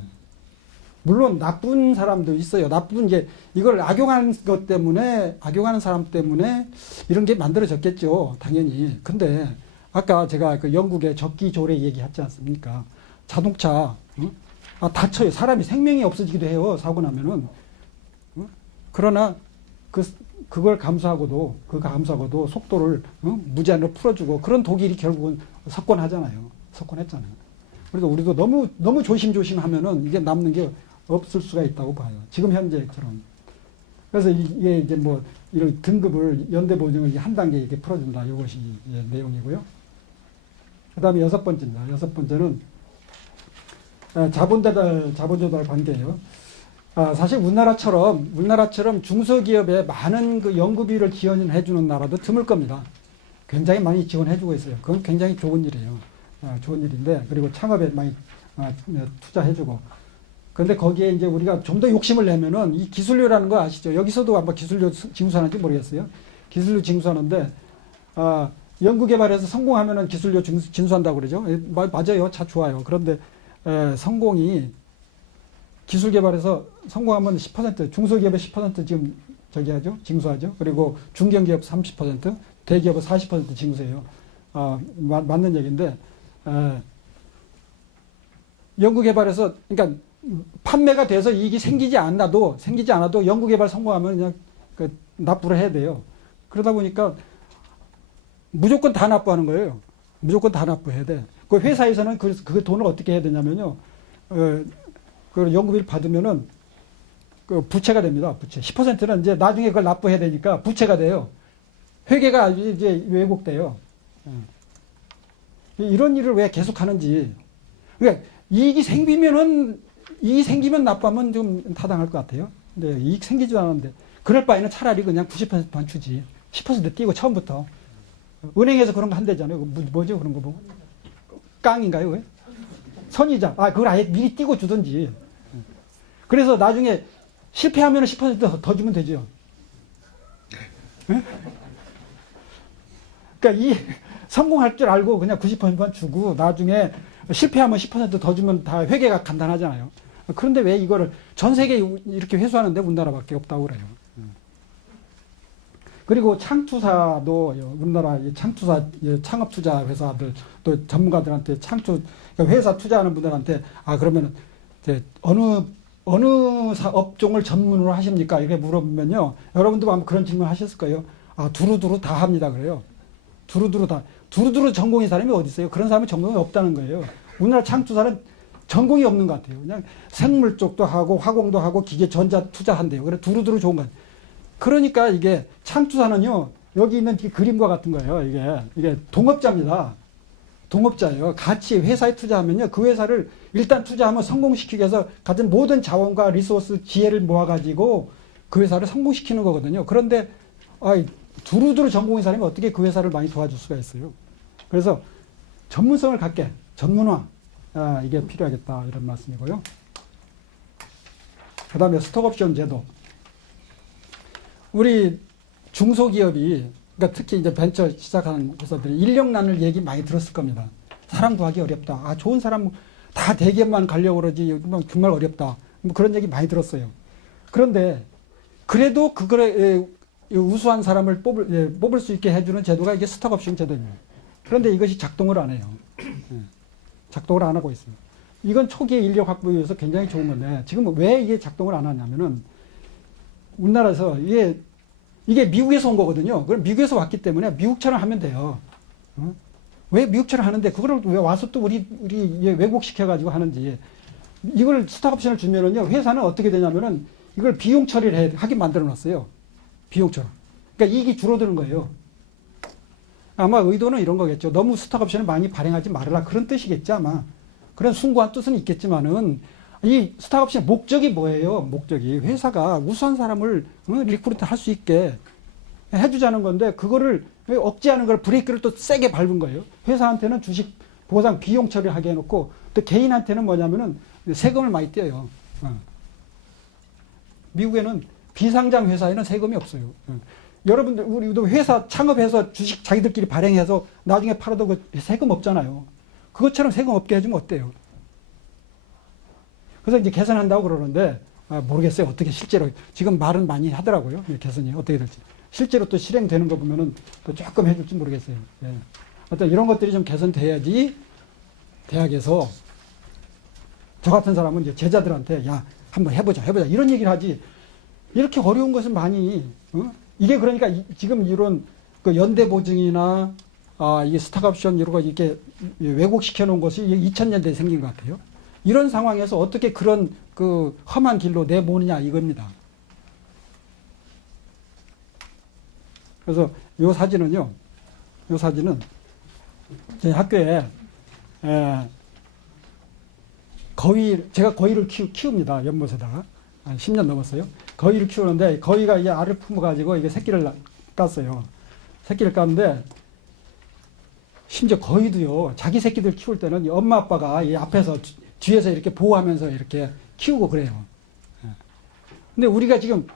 물론 나쁜 사람도 있어요. 나쁜 게 이걸 악용하는 것 때문에, 악용하는 사람 때문에 이런 게 만들어졌겠죠. 당연히. 근데 아까 제가 그 영국의 적기조례 얘기했지 않습니까? 자동차 다쳐요. 사람이 생명이 없어지기도 해요. 사고 나면은. 그러나 그걸 감수하고도 속도를 무제한으로 풀어주고 그런 독일이 결국은 석권하잖아요. 석권했잖아요. 그러니까 우리도 너무 조심하면은 이게 남는 게 없을 수가 있다고 봐요. 지금 현재처럼. 그래서 이게 이제 뭐 이런 등급을 연대보증을 한 단계 이렇게 풀어준다. 이것이 내용이고요. 그 다음에 여섯 번째입니다. 여섯 번째는 자본조달 관계예요. 사실 우리나라처럼 중소기업에 많은 그 연구비를 지원해주는 나라도 드물 겁니다. 굉장히 많이 지원해주고 있어요. 그건 굉장히 좋은 일이에요. 좋은 일인데, 그리고 창업에 많이 투자해주고. 그런데 거기에 이제 우리가 좀 더 욕심을 내면은 이 기술료라는 거 아시죠? 여기서도 아마 기술료 징수하는지 모르겠어요. 기술료 징수하는데, 연구개발에서 성공하면은 기술료 징수한다고 그러죠. 맞아요. 좋아요. 그런데, 성공이 기술개발에서 성공하면 10%, 중소기업의 10% 지금 징수하죠. 그리고 중견기업 30%, 대기업은 40% 징수해요. 맞는 얘기인데, 연구개발에서, 그러니까 판매가 돼서 이익이 생기지 않아도 연구개발 성공하면 그냥 납부를 해야 돼요. 그러다 보니까 무조건 다 납부하는 거예요. 무조건 다 납부해야 돼. 그 회사에서는 그 돈을 어떻게 해야 되냐면요. 그 연구비를 받으면은 그 부채가 됩니다. 부채. 10%는 이제 나중에 그걸 납부해야 되니까 부채가 돼요. 회계가 이제 왜곡돼요. 이런 일을 왜 계속 하는지. 그러니까 이익이 생기면 납부하면 좀 타당할 것 같아요. 근데 이익 생기지도 않았는데 그럴 바에는 차라리 그냥 90%만 주지. 10% 띄고 처음부터. 은행에서 그런 거 한대잖아요. 뭐죠? 그런 거 보고. 깡인가요? 왜? 선이자. 그걸 아예 미리 띄고 주든지. 그래서 나중에 실패하면 10% 더 주면 되죠. 그러니까 성공할 줄 알고 그냥 90%만 주고 나중에 실패하면 10% 더 주면 다 회계가 간단하잖아요. 그런데 왜 이거를 전 세계에 이렇게 회수하는데 우리나라밖에 없다고 그래요. 그리고 창투사도 우리나라 창투사 창업투자 회사들 또 전문가들한테 회사 투자하는 분들한테 그러면 이제 어느 업종을 전문으로 하십니까? 이렇게 물어보면요. 여러분도 아마 그런 질문 하셨을 거예요. 두루두루 다 합니다. 그래요. 두루두루 전공인 사람이 어디 있어요? 그런 사람이 전공이 없다는 거예요. 우리나라 창투사는 전공이 없는 것 같아요. 그냥 생물 쪽도 하고 화공도 하고 기계 전자 투자한대요. 그래 두루두루 좋은 거예요. 그러니까 이게 창투사는요. 여기 있는 그림과 같은 거예요. 이게 동업자입니다. 동업자예요. 같이 회사에 투자하면요. 그 회사를 일단 투자하면 성공시키기 위해서 가진 모든 자원과 리소스, 지혜를 모아가지고 그 회사를 성공시키는 거거든요. 그런데 두루두루 전공인 사람이 어떻게 그 회사를 많이 도와줄 수가 있어요. 그래서 전문성을 갖게, 전문화, 이게 필요하겠다 이런 말씀이고요. 그 다음에 스톡옵션 제도. 우리 중소기업이, 그러니까 특히 이제 벤처 시작하는 회사들이 인력난을 얘기 많이 들었을 겁니다. 사람 구하기 어렵다. 좋은 사람 다 대기업만 가려고 그러지 정말 어렵다. 뭐 그런 얘기 많이 들었어요. 그런데 그래도 그거에 우수한 사람을 뽑을 수 있게 해주는 제도가 이게 스톡옵션 제도입니다. 그런데 이것이 작동을 안 해요. 작동을 안 하고 있어요. 이건 초기에 인력 확보에 위해서 굉장히 좋은 건데 지금 왜 이게 작동을 안 하냐면은 우리나라에서 이게 미국에서 온 거거든요. 그럼 미국에서 왔기 때문에 미국처럼 하면 돼요. 왜 미국처럼 하는데 그거를 왜 와서 또 우리 왜곡시켜가지고 하는지. 이걸 스톡옵션을 주면은요, 회사는 어떻게 되냐면은 이걸 비용 처리를 하게 만들어 놨어요. 비용처럼. 그러니까 이익이 줄어드는 거예요. 아마 의도는 이런 거겠죠. 너무 스톡옵션을 많이 발행하지 말아라. 그런 뜻이겠지, 아마. 그런 숭고한 뜻은 있겠지만은, 이 스톡옵션 목적이 뭐예요? 목적이. 회사가 우수한 사람을 리크루트 할 수 있게, 해주자는 건데 그거를 억제하는 걸 브레이크를 또 세게 밟은 거예요. 회사한테는 주식 보상 비용 처리하게 해놓고 또 개인한테는 뭐냐면은 세금을 많이 떼요. 미국에는 비상장 회사에는 세금이 없어요. 여러분들 우리도 회사 창업해서 주식 자기들끼리 발행해서 나중에 팔아도 그 세금 없잖아요. 그것처럼 세금 없게 해주면 어때요? 그래서 이제 개선한다고 그러는데 모르겠어요. 어떻게 실제로 지금 말은 많이 하더라고요. 개선이 어떻게 될지. 실제로 또 실행되는 거 보면은 또 조금 해줄지 모르겠어요. 예. 어떤 이런 것들이 좀 개선돼야지 대학에서 저 같은 사람은 이제 제자들한테 야 한번 해보자 이런 얘기를 하지. 이렇게 어려운 것은 많이 이게 그러니까 지금 이런 그 연대 보증이나 이게 스탁옵션 이런 거 이렇게 왜곡시켜 놓은 것이 2000년대에 생긴 것 같아요. 이런 상황에서 어떻게 그런 그 험한 길로 내모느냐 이겁니다. 그래서 요 사진은 저희 학교에 제가 거위를 키웁니다. 연못에다가 한 10년 넘었어요. 거위를 키우는데 거위가 이게 알을 품어가지고 이게 새끼를 깠어요. 새끼를 깠는데 심지어 거위도요. 자기 새끼들 키울 때는 엄마 아빠가 이 앞에서 뒤에서 이렇게 보호하면서 이렇게 키우고 그래요. 근데 우리가 지금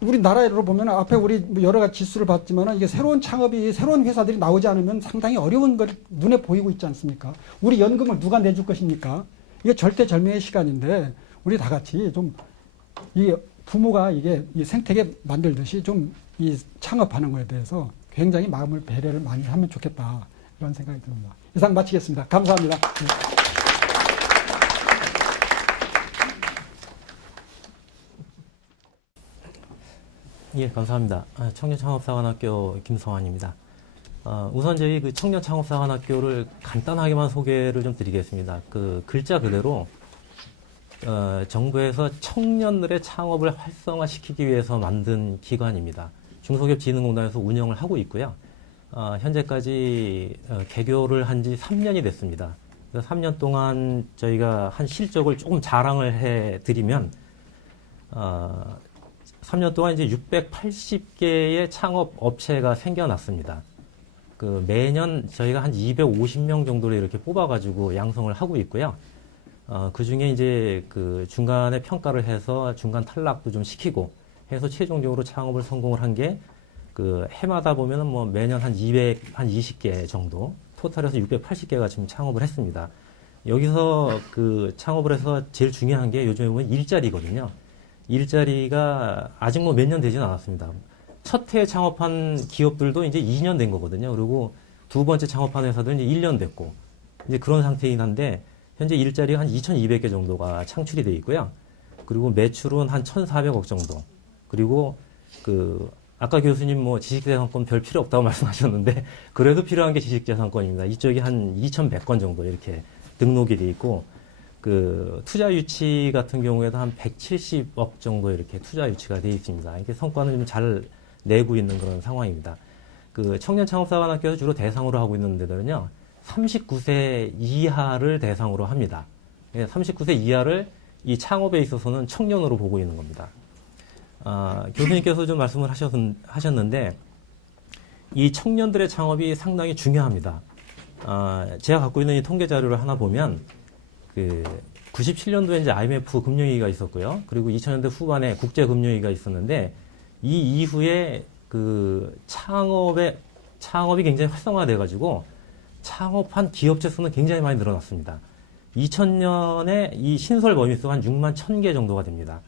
우리나라로 보면 앞에 우리 여러 가지 지수를 봤지만 이게 새로운 창업이 새로운 회사들이 나오지 않으면 상당히 어려운 걸 눈에 보이고 있지 않습니까? 우리 연금을 누가 내줄 것입니까? 이게 절대절명의 시간인데 우리 다 같이 좀 이 부모가 이게 이 생태계 만들듯이 좀 이 창업하는 거에 대해서 굉장히 마음을 배려를 많이 하면 좋겠다 이런 생각이 듭니다. 이상 마치겠습니다. 감사합니다. 예, 감사합니다. 청년창업사관학교 김성환입니다. 우선 저희 그 청년창업사관학교를 간단하게만 소개를 좀 드리겠습니다. 그 글자 그대로 정부에서 청년들의 창업을 활성화시키기 위해서 만든 기관입니다. 중소기업진흥공단에서 운영을 하고 있고요. 현재까지 개교를 한 지 3년이 됐습니다. 그래서 3년 동안 저희가 한 실적을 조금 자랑을 해드리면 3년 동안 이제 680개의 창업 업체가 생겨났습니다. 그 매년 저희가 한 250명 정도를 이렇게 뽑아가지고 양성을 하고 있고요. 그 중에 이제 그 중간에 평가를 해서 중간 탈락도 좀 시키고 해서 최종적으로 창업을 성공을 한 게 그 해마다 보면은 뭐 매년 한 220개 정도, 토탈해서 680개가 지금 창업을 했습니다. 여기서 그 창업을 해서 제일 중요한 게 요즘에 보면 일자리거든요. 일자리가 아직 뭐 몇 년 되지는 않았습니다. 첫 해 창업한 기업들도 이제 2년 된 거거든요. 그리고 두 번째 창업한 회사도 이제 1년 됐고, 이제 그런 상태이긴 한데, 현재 일자리가 한 2,200개 정도가 창출이 돼 있고요. 그리고 매출은 한 1,400억 정도. 그리고 아까 교수님 뭐 지식재산권 별 필요 없다고 말씀하셨는데, 그래도 필요한 게 지식재산권입니다. 이쪽이 한 2,100건 정도 이렇게 등록이 돼 있고, 투자 유치 같은 경우에도 한 170억 정도 이렇게 투자 유치가 되어 있습니다. 이렇게 성과는 좀 잘 내고 있는 그런 상황입니다. 청년창업사관학교에서 주로 대상으로 하고 있는 데들은요, 39세 이하를 대상으로 합니다. 39세 이하를 이 창업에 있어서는 청년으로 보고 있는 겁니다. 교수님께서 좀 말씀을 하셨는데, 이 청년들의 창업이 상당히 중요합니다. 제가 갖고 있는 이 통계 자료를 하나 보면, 97년도에 이제 IMF 금융위기가 있었고요. 그리고 2000년대 후반에 국제금융위기가 있었는데, 이 이후에 창업이 굉장히 활성화돼가지고, 창업한 기업체 수는 굉장히 많이 늘어났습니다. 2000년에 이 신설 범위수가 한 6만 1000개 정도가 됩니다.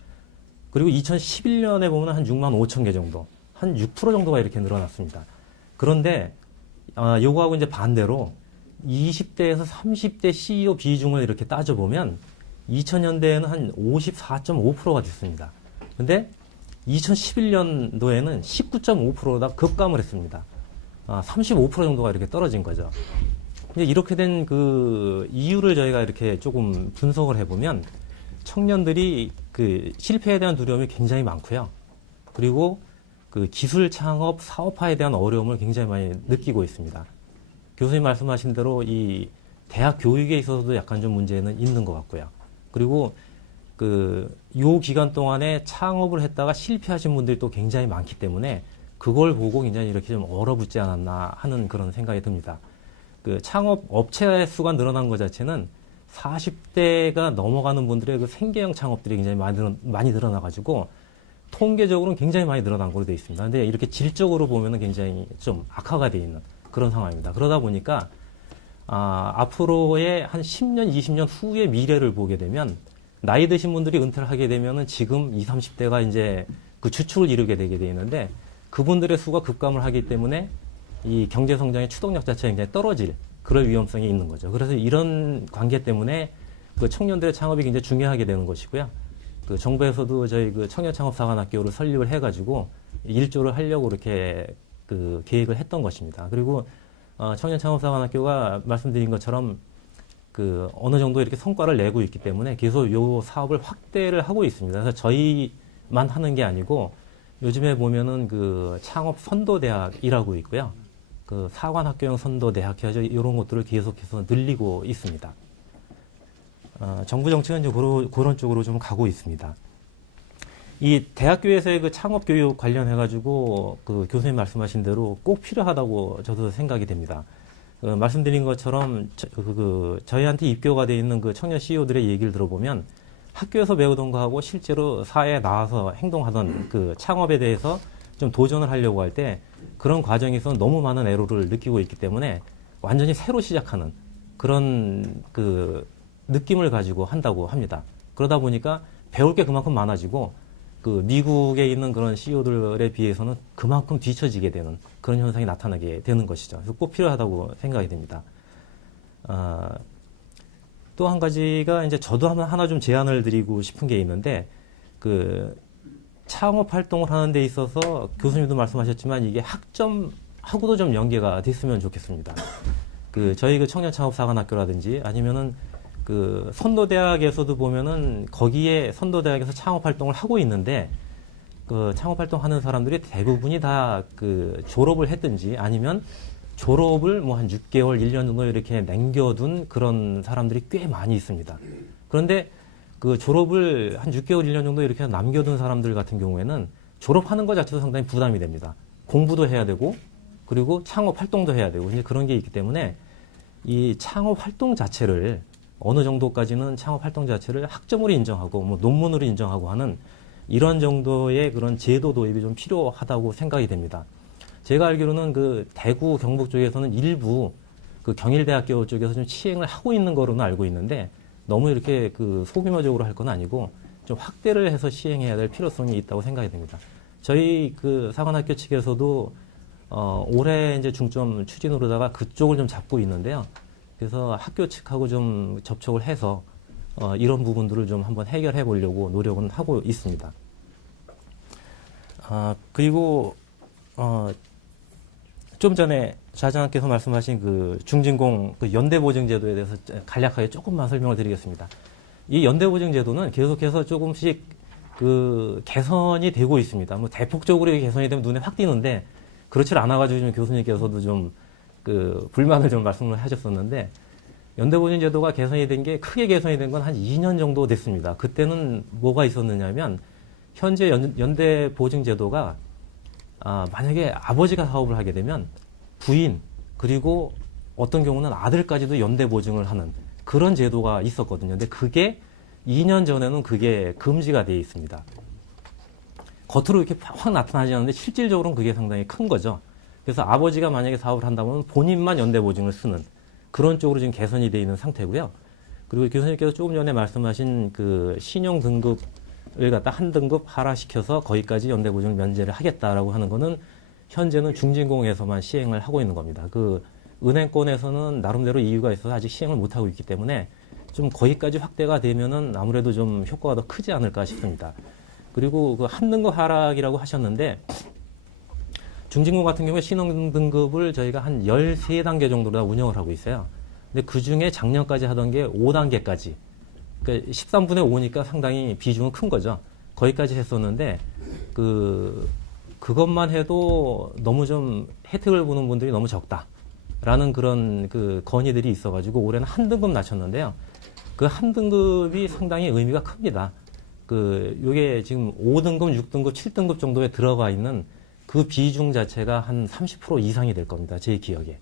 그리고 2011년에 보면 한 6만 5천 개 정도, 한 6% 정도가 이렇게 늘어났습니다. 그런데, 요거하고 이제 반대로 20대에서 30대 CEO 비중을 이렇게 따져보면 2000년대에는 한 54.5%가 됐습니다. 근데 2011년도에는 19.5%다 급감을 했습니다. 35% 정도가 이렇게 떨어진 거죠. 이제 이렇게 된 이유를 저희가 이렇게 조금 분석을 해보면 청년들이 실패에 대한 두려움이 굉장히 많고요. 그리고 기술 창업, 사업화에 대한 어려움을 굉장히 많이 느끼고 있습니다. 교수님 말씀하신 대로 이 대학 교육에 있어서도 약간 좀 문제는 있는 것 같고요. 그리고 요 기간 동안에 창업을 했다가 실패하신 분들이 또 굉장히 많기 때문에 그걸 보고 굉장히 이렇게 좀 얼어붙지 않았나 하는 그런 생각이 듭니다. 그 창업 업체 수가 늘어난 것 자체는 40대가 넘어가는 분들의 그 생계형 창업들이 굉장히 많이 늘어나가지고 통계적으로는 굉장히 많이 늘어난 걸로 되어 있습니다. 근데 이렇게 질적으로 보면은 굉장히 좀 악화가 되어 있는 그런 상황입니다. 그러다 보니까 앞으로의 한 10년, 20년 후의 미래를 보게 되면 나이 드신 분들이 은퇴를 하게 되면은 지금 20, 30대가 이제 그 주축을 이루게 되게 되어 있는데 그분들의 수가 급감을 하기 때문에 이 경제 성장의 추동력 자체가 굉장히 떨어질 그럴 위험성이 있는 거죠. 그래서 이런 관계 때문에 그 청년들의 창업이 굉장히 중요하게 되는 것이고요. 그 정부에서도 저희 그 청년 창업 사관학교를 설립을 해가지고 일조를 하려고 이렇게 그 계획을 했던 것입니다. 그리고 청년 창업 사관학교가 말씀드린 것처럼 그 어느 정도 이렇게 성과를 내고 있기 때문에 계속 요 사업을 확대를 하고 있습니다. 그래서 저희만 하는 게 아니고 요즘에 보면은 그 창업 선도대학이라고 있고요. 그 사관학교형 선도대학 해서 이런 것들을 계속해서 늘리고 있습니다. 정부 정책은 이제 그런 쪽으로 좀 가고 있습니다. 이 대학교에서의 그 창업 교육 관련해가지고 그 교수님 말씀하신 대로 꼭 필요하다고 저도 생각이 됩니다. 말씀드린 것처럼 저희한테 입교가 돼 있는 그 청년 CEO들의 얘기를 들어보면 학교에서 배우던 거하고 실제로 사회에 나와서 행동하던 그 창업에 대해서 좀 도전을 하려고 할 때 그런 과정에서 너무 많은 애로를 느끼고 있기 때문에 완전히 새로 시작하는 그런 그 느낌을 가지고 한다고 합니다. 그러다 보니까 배울 게 그만큼 많아지고 그 미국에 있는 그런 CEO들에 비해서는 그만큼 뒤처지게 되는 그런 현상이 나타나게 되는 것이죠. 그래서 꼭 필요하다고 생각이 됩니다. 또 한 가지가 이제 저도 하나 좀 제안을 드리고 싶은 게 있는데 그 창업 활동을 하는 데 있어서 교수님도 말씀하셨지만 이게 학점하고도 좀 연계가 됐으면 좋겠습니다. 그 저희 그 청년 창업 사관학교라든지 아니면은 그 선도대학에서도 보면은 거기에 선도대학에서 창업 활동을 하고 있는데 그 창업 활동하는 사람들이 대부분이 다 그 졸업을 했든지 아니면 졸업을 뭐 한 6개월, 1년 정도 이렇게 남겨둔 그런 사람들이 꽤 많이 있습니다. 그런데 그 졸업을 한 6개월, 1년 정도 이렇게 남겨둔 사람들 같은 경우에는 졸업하는 것 자체도 상당히 부담이 됩니다. 공부도 해야 되고 그리고 창업 활동도 해야 되고 이제 그런 게 있기 때문에 이 창업 활동 자체를 어느 정도까지는 창업 활동 자체를 학점으로 인정하고 뭐 논문으로 인정하고 하는 이런 정도의 그런 제도 도입이 좀 필요하다고 생각이 됩니다. 제가 알기로는 그 대구 경북 쪽에서는 일부 그 경일대학교 쪽에서 좀 시행을 하고 있는 거로는 알고 있는데 너무 이렇게 그 소규모적으로 할 건 아니고 좀 확대를 해서 시행해야 될 필요성이 있다고 생각이 됩니다. 저희 그 사관학교 측에서도 올해 이제 중점 추진으로다가 그쪽을 좀 잡고 있는데요. 그래서 학교 측하고 좀 접촉을 해서 이런 부분들을 좀 한번 해결해 보려고 노력은 하고 있습니다. 그리고 좀 전에 좌장께서 말씀하신 그 중진공 그 연대보증제도에 대해서 간략하게 조금만 설명을 드리겠습니다. 이 연대보증제도는 계속해서 조금씩 그 개선이 되고 있습니다. 뭐 대폭적으로 개선이 되면 눈에 확 띄는데 그렇지 않아가지고 좀 교수님께서도 좀 그 불만을 좀 말씀을 하셨었는데 연대보증제도가 개선이 된 게 크게 개선이 된 건 한 2년 정도 됐습니다. 그때는 뭐가 있었느냐면 현재 연대보증제도가 만약에 아버지가 사업을 하게 되면 부인 그리고 어떤 경우는 아들까지도 연대보증을 하는 그런 제도가 있었거든요. 근데 그게 2년 전에는 그게 금지가 되어 있습니다. 겉으로 이렇게 확 나타나지 않는데 실질적으로는 그게 상당히 큰 거죠. 그래서 아버지가 만약에 사업을 한다면 본인만 연대보증을 쓰는 그런 쪽으로 지금 개선이 되어 있는 상태고요. 그리고 교수님께서 조금 전에 말씀하신 그 신용 등급을 갖다 한 등급 하락시켜서 거기까지 연대보증을 면제를 하겠다라고 하는 거는 현재는 중진공에서만 시행을 하고 있는 겁니다. 그 은행권에서는 나름대로 이유가 있어서 아직 시행을 못하고 있기 때문에 좀 거기까지 확대가 되면은 아무래도 좀 효과가 더 크지 않을까 싶습니다. 그리고 그 한 등급 하락이라고 하셨는데 중진공 같은 경우에 신용 등급을 저희가 한 13단계 정도로 다 운영을 하고 있어요. 근데 그 중에 작년까지 하던 게 5단계까지. 그러니까 13분의 5니까 상당히 비중은 큰 거죠. 거기까지 했었는데, 그것만 해도 너무 좀 혜택을 보는 분들이 너무 적다라는 그런 그 건의들이 있어가지고 올해는 한 등급 낮췄는데요. 그 한 등급이 상당히 의미가 큽니다. 요게 지금 5등급, 6등급, 7등급 정도에 들어가 있는 그 비중 자체가 한 30% 이상이 될 겁니다. 제 기억에.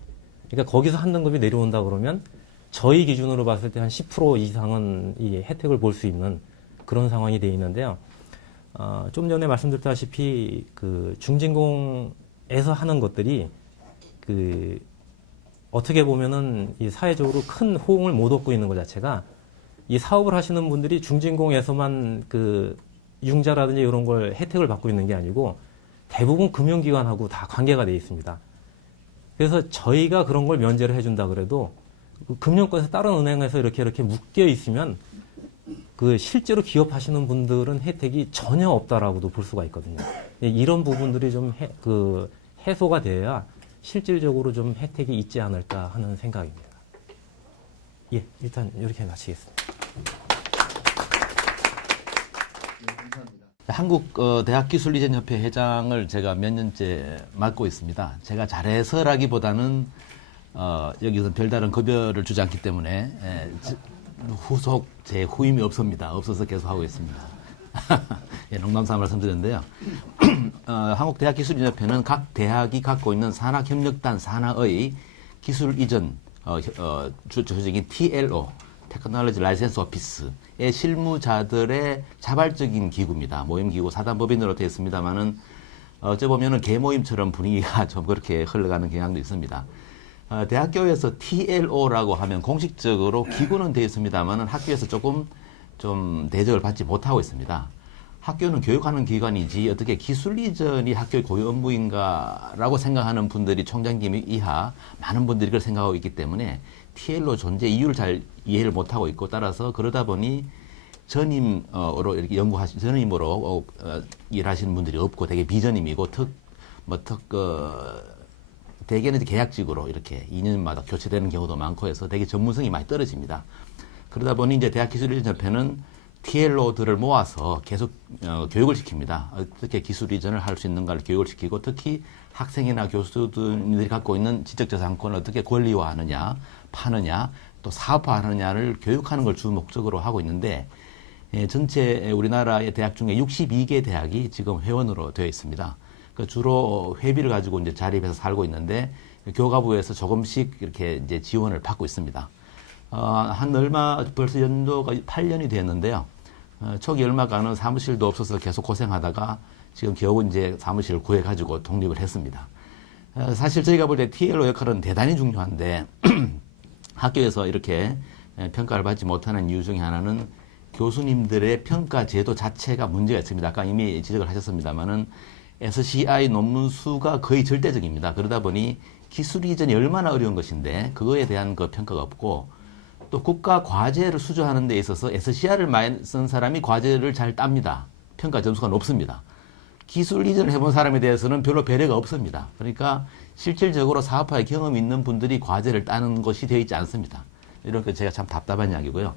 그러니까 거기서 한 등급이 내려온다 그러면 저희 기준으로 봤을 때 한 10% 이상은 이 혜택을 볼 수 있는 그런 상황이 되어 있는데요. 좀 전에 말씀드렸다시피 그 중진공에서 하는 것들이 그 어떻게 보면은 이 사회적으로 큰 호응을 못 얻고 있는 것 자체가 이 사업을 하시는 분들이 중진공에서만 그 융자라든지 이런 걸 혜택을 받고 있는 게 아니고 대부분 금융기관하고 다 관계가 되어 있습니다. 그래서 저희가 그런 걸 면제를 해준다 그래도 그 금융권에서 다른 은행에서 이렇게 묶여 있으면 그 실제로 기업하시는 분들은 혜택이 전혀 없다라고도 볼 수가 있거든요. 이런 부분들이 좀 해소가 돼야 실질적으로 좀 혜택이 있지 않을까 하는 생각입니다. 예, 일단 이렇게 마치겠습니다. 한국 대학기술이전협회 회장을 제가 몇 년째 맡고 있습니다. 제가 잘해서라기보다는 여기서 별다른 급여를 주지 않기 때문에 후속 제 후임이 없습니다. 없어서 계속 하고 있습니다. 예, 농담삼아 말씀드렸는데요. 한국대학기술이전협회는 각 대학이 갖고 있는 산학협력단 산하의 기술 이전 조직인 TLO 테크놀로지 라이센스 오피스의 실무자들의 자발적인 기구입니다. 모임기구 사단법인으로 되어 있습니다만은 어째 보면은 개모임처럼 분위기가 좀 그렇게 흘러가는 경향도 있습니다. 대학교에서 TLO라고 하면 공식적으로 기구는 되어 있습니다만은 학교에서 조금 좀 대접을 받지 못하고 있습니다. 학교는 교육하는 기관이지 어떻게 기술 이전이 학교의 고유 업무인가라고 생각하는 분들이 총장님 이하 많은 분들이 그걸 생각하고 있기 때문에 TLO 존재 이유를 잘 이해를 못하고 있고 따라서 그러다 보니 전임으로 이렇게 전임으로 일하시는 분들이 없고 되게 비전임이고 대개는 계약직으로 이렇게 2년마다 교체되는 경우도 많고 해서 되게 전문성이 많이 떨어집니다. 그러다 보니 이제 대학기술이전협회는 TLO들을 모아서 계속 교육을 시킵니다. 어떻게 기술 이전을 할 수 있는가를 교육을 시키고 특히 학생이나 교수들이 갖고 있는 지적재산권을 어떻게 권리화하느냐, 파느냐, 또 사업화하느냐를 교육하는 걸 주 목적으로 하고 있는데 전체 우리나라의 대학 중에 62개 대학이 지금 회원으로 되어 있습니다. 주로 회비를 가지고 이제 자립해서 살고 있는데 교과부에서 조금씩 이렇게 이제 지원을 받고 있습니다. 벌써 연도가 8년이 됐는데요. 초기 얼마간은 사무실도 없어서 계속 고생하다가 지금 겨우 이제 사무실을 구해가지고 독립을 했습니다. 사실 저희가 볼 때 TLO 역할은 대단히 중요한데 학교에서 이렇게 평가를 받지 못하는 이유 중에 하나는 교수님들의 평가 제도 자체가 문제가 있습니다. 아까 이미 지적을 하셨습니다만은 SCI 논문 수가 거의 절대적입니다. 그러다 보니 기술 이전이 얼마나 어려운 것인데 그거에 대한 그 평가가 없고 또 국가 과제를 수주하는 데 있어서 SCR을 많이 쓴 사람이 과제를 잘 땁니다. 평가 점수가 높습니다. 기술 이전을 해본 사람에 대해서는 별로 배려가 없습니다. 그러니까 실질적으로 사업화에 경험이 있는 분들이 과제를 따는 것이 되어 있지 않습니다. 이런 거 제가 참 답답한 이야기고요.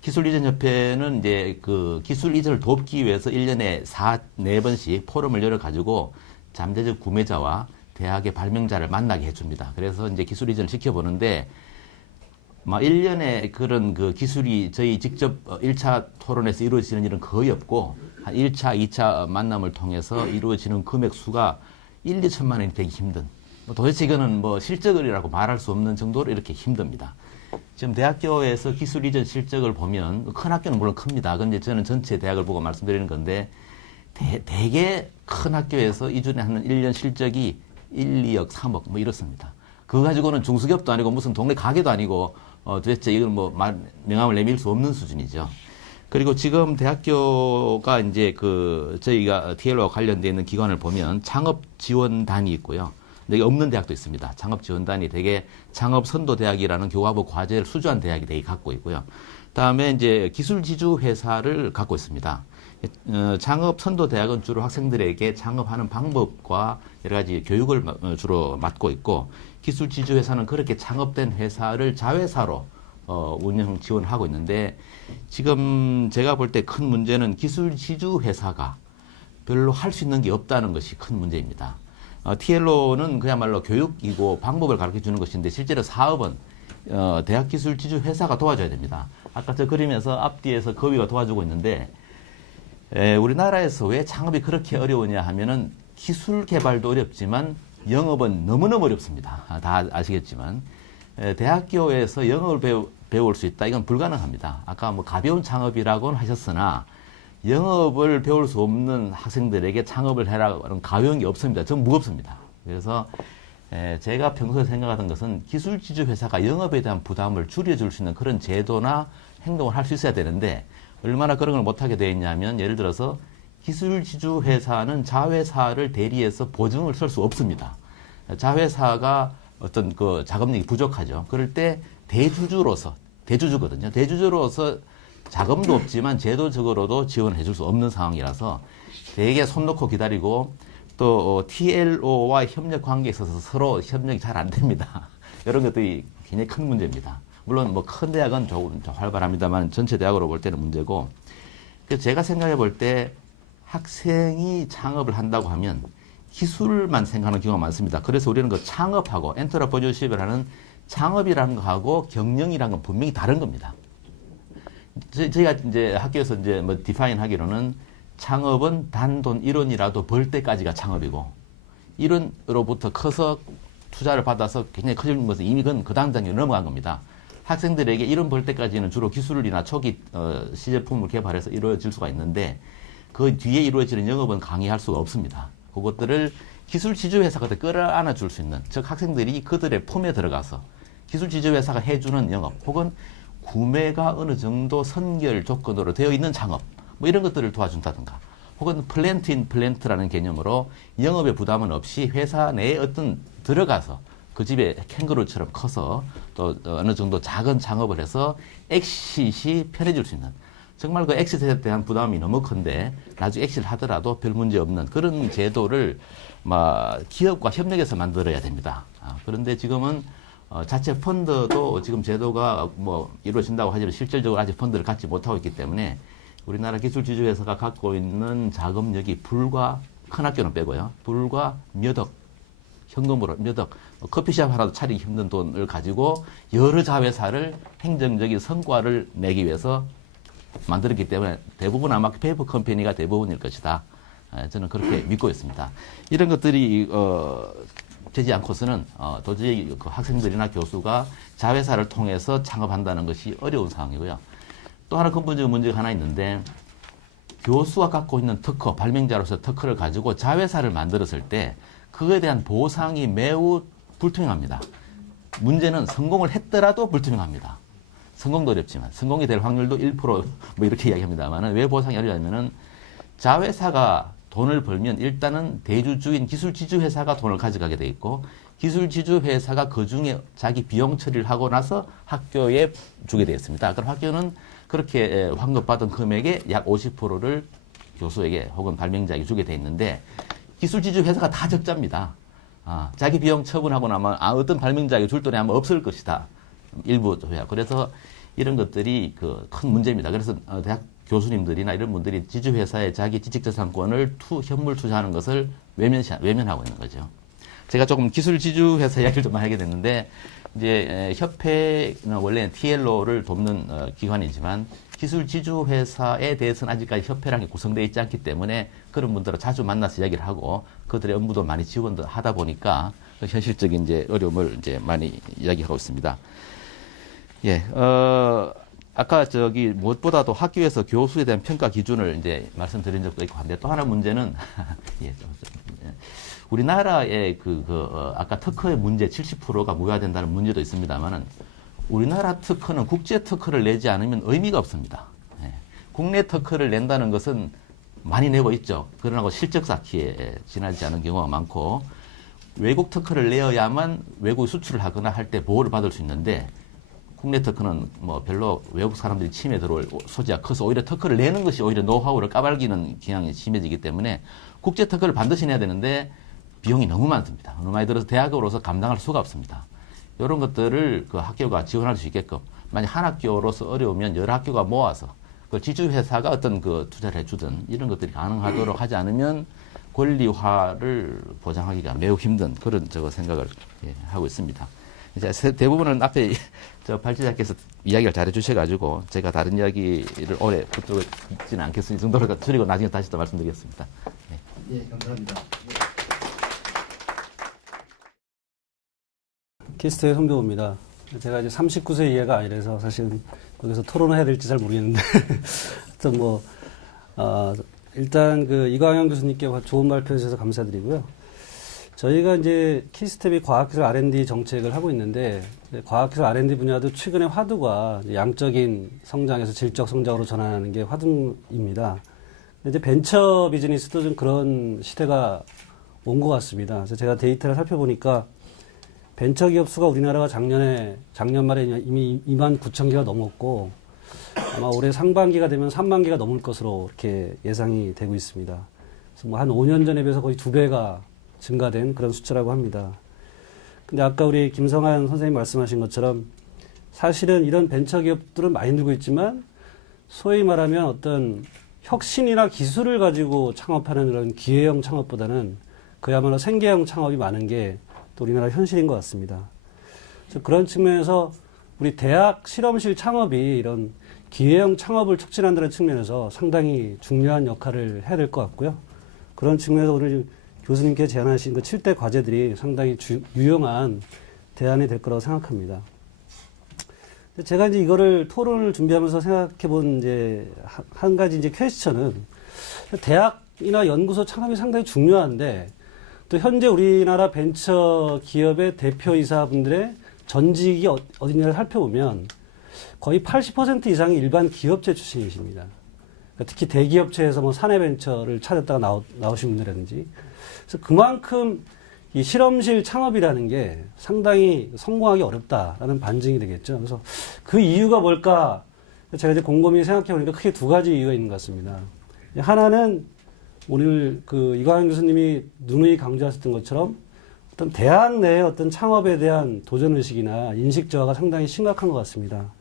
기술이전협회는 이제 그 기술 이전을 돕기 위해서 1년에 4번씩 포럼을 열어가지고 잠재적 구매자와 대학의 발명자를 만나게 해줍니다. 그래서 이제 기술 이전을 시켜보는데 1년에 그런 그 기술이 저희 직접 1차 토론에서 이루어지는 일은 거의 없고 한 1차, 2차 만남을 통해서 이루어지는 금액 수가 1, 2천만 원이 되기 힘든 도대체 이거는 실적이라고 말할 수 없는 정도로 이렇게 힘듭니다. 지금 대학교에서 기술 이전 실적을 보면 큰 학교는 물론 큽니다. 근데 저는 전체 대학을 보고 말씀드리는 건데 대개 큰 학교에서 이전에 하는 1년 실적이 1, 2억, 3억 이렇습니다. 그거 가지고는 중소기업도 아니고 무슨 동네 가게도 아니고 도대체 이건 명함을 내밀 수 없는 수준이죠. 그리고 지금 대학교가 이제 저희가 TLO와 관련되어 있는 기관을 보면 창업지원단이 있고요. 근데 없는 대학도 있습니다. 창업지원단이 되게 창업선도대학이라는 교과부 과제를 수주한 대학이 되게 갖고 있고요. 다음에 이제 기술지주회사를 갖고 있습니다. 창업선도대학은 주로 학생들에게 창업하는 방법과 여러 가지 교육을 주로 맡고 있고, 기술지주회사는 그렇게 창업된 회사를 자회사로 운영 지원하고 있는데, 지금 제가 볼 때 큰 문제는 기술지주회사가 별로 할 수 있는 게 없다는 것이 큰 문제입니다. TLO는 그야말로 교육이고 방법을 가르쳐 주는 것인데 실제로 사업은 대학기술지주회사가 도와줘야 됩니다. 아까 저 그리면서 앞뒤에서 거위가 도와주고 있는데 우리나라에서 왜 창업이 그렇게 어려우냐 하면은 기술 개발도 어렵지만 영업은 너무너무 어렵습니다. 다 아시겠지만 대학교에서 영업을 배울 수 있다. 이건 불가능합니다. 아까 뭐 가벼운 창업이라고는 하셨으나 영업을 배울 수 없는 학생들에게 창업을 해라 그런 가벼운 게 없습니다. 전 무겁습니다. 그래서 제가 평소에 생각하던 것은 기술지주 회사가 영업에 대한 부담을 줄여줄 수 있는 그런 제도나 행동을 할 수 있어야 되는데 얼마나 그런 걸 못하게 되어 있냐면 예를 들어서 기술지주 회사는 자회사를 대리해서 보증을 쓸 수 없습니다. 자회사가 어떤 그 자금력이 부족하죠. 그럴 때 대주주거든요. 대주주로서 자금도 없지만 제도적으로도 지원을 해줄 수 없는 상황이라서 되게 손 놓고 기다리고 또 TLO와 협력 관계에 있어서 서로 협력이 잘 안 됩니다. 이런 것들이 굉장히 큰 문제입니다. 물론 뭐 큰 대학은 조금 활발합니다만 전체 대학으로 볼 때는 문제고 그래서 제가 생각해 볼 때 학생이 창업을 한다고 하면 기술만 생각하는 경우가 많습니다. 그래서 우리는 그 창업하고 엔터프라이즈십이라는 창업이라는 거하고 경영이라는 건 분명히 다른 겁니다. 저희가 이제 학교에서 이제 뭐 디파인 하기로는 창업은 단돈 1원이라도 벌 때까지가 창업이고 1원으로부터 커서 투자를 받아서 굉장히 커지는 것은 이미 그 다음 단계로 넘어간 겁니다. 학생들에게 1원 벌 때까지는 주로 기술이나 초기 시제품을 개발해서 이루어질 수가 있는데 그 뒤에 이루어지는 영업은 강의할 수가 없습니다. 그것들을 기술 지주회사가 끌어안아 줄 수 있는, 즉 학생들이 그들의 품에 들어가서 기술 지주회사가 해주는 영업 혹은 구매가 어느 정도 선결 조건으로 되어 있는 창업 뭐 이런 것들을 도와준다든가 혹은 플랜트 인 플랜트라는 개념으로 영업의 부담은 없이 회사 내에 어떤 들어가서 그 집에 캥거루처럼 커서 또 어느 정도 작은 창업을 해서 엑싯이 편해질 수 있는 정말 그 엑싯에 대한 부담이 너무 큰데 나중에 엑싯을 하더라도 별 문제 없는 그런 제도를 기업과 협력해서 만들어야 됩니다. 그런데 지금은 자체 펀드도 지금 제도가 뭐 이루어진다고 하지만 실질적으로 아직 펀드를 갖지 못하고 있기 때문에 우리나라 기술지주회사가 갖고 있는 자금력이 불과 큰 학교는 빼고요. 불과 몇 억, 현금으로 몇 억, 커피숍 하나도 차리기 힘든 돈을 가지고 여러 자회사를 행정적인 성과를 내기 위해서 만들었기 때문에 대부분 아마 페이퍼 컴퍼니가 대부분일 것이다. 저는 그렇게 믿고 있습니다. 이런 것들이 되지 않고서는 도저히 그 학생들이나 교수가 자회사를 통해서 창업한다는 것이 어려운 상황이고요. 또 하나 근본적인 문제가 하나 있는데 교수가 갖고 있는 특허, 발명자로서 특허를 가지고 자회사를 만들었을 때 그거에 대한 보상이 매우 불투명합니다. 문제는 성공을 했더라도 불투명합니다. 성공도 어렵지만 성공이 될 확률도 1% 뭐 이렇게 이야기합니다만 왜 보상이 어려냐면은 자회사가 돈을 벌면 일단은 대주주인 기술지주회사가 돈을 가져가게 돼 있고 기술지주회사가 그중에 자기 비용 처리를 하고 나서 학교에 주게 되어 있습니다. 그럼 학교는 그렇게 환급받은 금액의 약 50%를 교수에게 혹은 발명자에게 주게 돼 있는데 기술지주회사가 다 적자입니다. 자기 비용 처분하고 나면 어떤 발명자에게 줄 돈이 아마 없을 것이다. 일부 회사. 그래서 이런 것들이 그 큰 문제입니다. 그래서 대학 교수님들이나 이런 분들이 지주회사에 자기 지식재산권을 현물 투자하는 것을 외면하고 있는 거죠. 제가 조금 기술 지주회사 이야기를 좀 하게 됐는데 이제 협회는 원래 TLO를 돕는 기관이지만 기술 지주회사에 대해서는 아직까지 협회라는 게 구성되어 있지 않기 때문에 그런 분들을 자주 만나서 이야기를 하고 그들의 업무도 많이 지원도 하다 보니까 현실적인 이제 어려움을 이제 많이 이야기하고 있습니다. 예, 아까 무엇보다도 학교에서 교수에 대한 평가 기준을 이제 말씀드린 적도 있고 한데 또 하나 문제는 우리나라의 아까 특허의 문제 70%가 무효화된다는 문제도 있습니다만은 우리나라 특허는 국제 특허를 내지 않으면 의미가 없습니다. 예. 국내 특허를 낸다는 것은 많이 내고 있죠. 그러나 실적 쌓기에 지나지 않은 경우가 많고 외국 특허를 내어야만 외국 수출을 하거나 할 때 보호를 받을 수 있는데 국내 특허는 뭐 별로 외국 사람들이 침해 들어올 소지가 커서 오히려 특허를 내는 것이 오히려 노하우를 까발기는 경향이 심해지기 때문에 국제 특허를 반드시 내야 되는데 비용이 너무 많습니다. 너무 많이 들어서 대학으로서 감당할 수가 없습니다. 이런 것들을 그 학교가 지원할 수 있게끔 만약 한 학교로서 어려우면 여러 학교가 모아서 그 지주회사가 어떤 그 투자를 해주든 이런 것들이 가능하도록 하지 않으면 권리화를 보장하기가 매우 힘든 그런 생각을 하고 있습니다. 이제 대부분은 앞에 발제자께서 이야기를 잘 해주셔가지고 제가 다른 이야기를 오래 붙들고 있지는 않겠으니 이 정도로 줄이고 나중에 다시 또 말씀드리겠습니다. 네, 감사합니다. 키스트의 손병호입니다. 제가 이제 39세 이하가 아니라서 사실 여기서 토론을 해야 될지 잘 모르겠는데, 하여튼 뭐, 일단 그 이광현 교수님께 좋은 발표 해주셔서 감사드리고요. 저희가 이제 키스텝이 과학기술 R&D 정책을 하고 있는데, 과학기술 R&D 분야도 최근에 화두가 양적인 성장에서 질적 성장으로 전환하는 게 화두입니다. 이제 벤처 비즈니스도 좀 그런 시대가 온 것 같습니다. 그래서 제가 데이터를 살펴보니까 벤처 기업 수가 우리나라가 작년 말에 이미 29,000개가 넘었고 아마 올해 상반기가 되면 3만 개가 넘을 것으로 이렇게 예상이 되고 있습니다. 그래서 뭐 한 5년 전에 비해서 거의 2배가 증가된 그런 숫자라고 합니다. 근데 아까 우리 김성한 선생님 말씀하신 것처럼 사실은 이런 벤처 기업들은 많이 늘고 있지만 소위 말하면 어떤 혁신이나 기술을 가지고 창업하는 그런 기회형 창업보다는 그야말로 생계형 창업이 많은 게 또 우리나라 현실인 것 같습니다. 그래서 그런 측면에서 우리 대학 실험실 창업이 이런 기회형 창업을 촉진한다는 측면에서 상당히 중요한 역할을 해야 될 것 같고요. 그런 측면에서 오늘 교수님께 제안하신 그 7대 과제들이 상당히 유용한 대안이 될 거라고 생각합니다. 제가 이제 이거를 토론을 준비하면서 생각해 본 이제 한 가지 이제 퀘스천은 대학이나 연구소 창업이 상당히 중요한데 또 현재 우리나라 벤처 기업의 대표이사분들의 전직이 어디냐를 살펴보면 거의 80% 이상이 일반 기업체 출신이십니다. 그러니까 특히 대기업체에서 뭐 사내벤처를 찾았다가 나오신 분들이라든지. 그래서 그만큼 이 실험실 창업이라는 게 상당히 성공하기 어렵다라는 반증이 되겠죠. 그래서 그 이유가 뭘까? 제가 이제 곰곰이 생각해 보니까 크게 두 가지 이유가 있는 것 같습니다. 하나는 오늘 그 이광현 교수님이 누누이 강조하셨던 것처럼 어떤 대학 내의 어떤 창업에 대한 도전의식이나 인식 저하가 상당히 심각한 것 같습니다.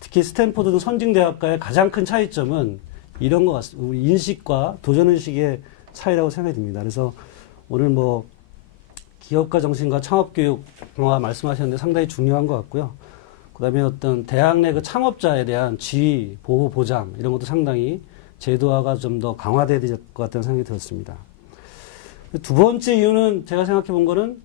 특히 스탠포드 등 선진대학과의 가장 큰 차이점은 이런 것 같습니다. 우리 인식과 도전의식의 차이라고 생각이 듭니다. 그래서 오늘 뭐 기업가 정신과 창업교육과 말씀하셨는데 상당히 중요한 것 같고요. 그 다음에 어떤 대학 내 그 창업자에 대한 지위, 보호, 보장 이런 것도 상당히 제도화가 좀 더 강화돼야 될 것 같다는 생각이 들었습니다. 두 번째 이유는 제가 생각해 본 거는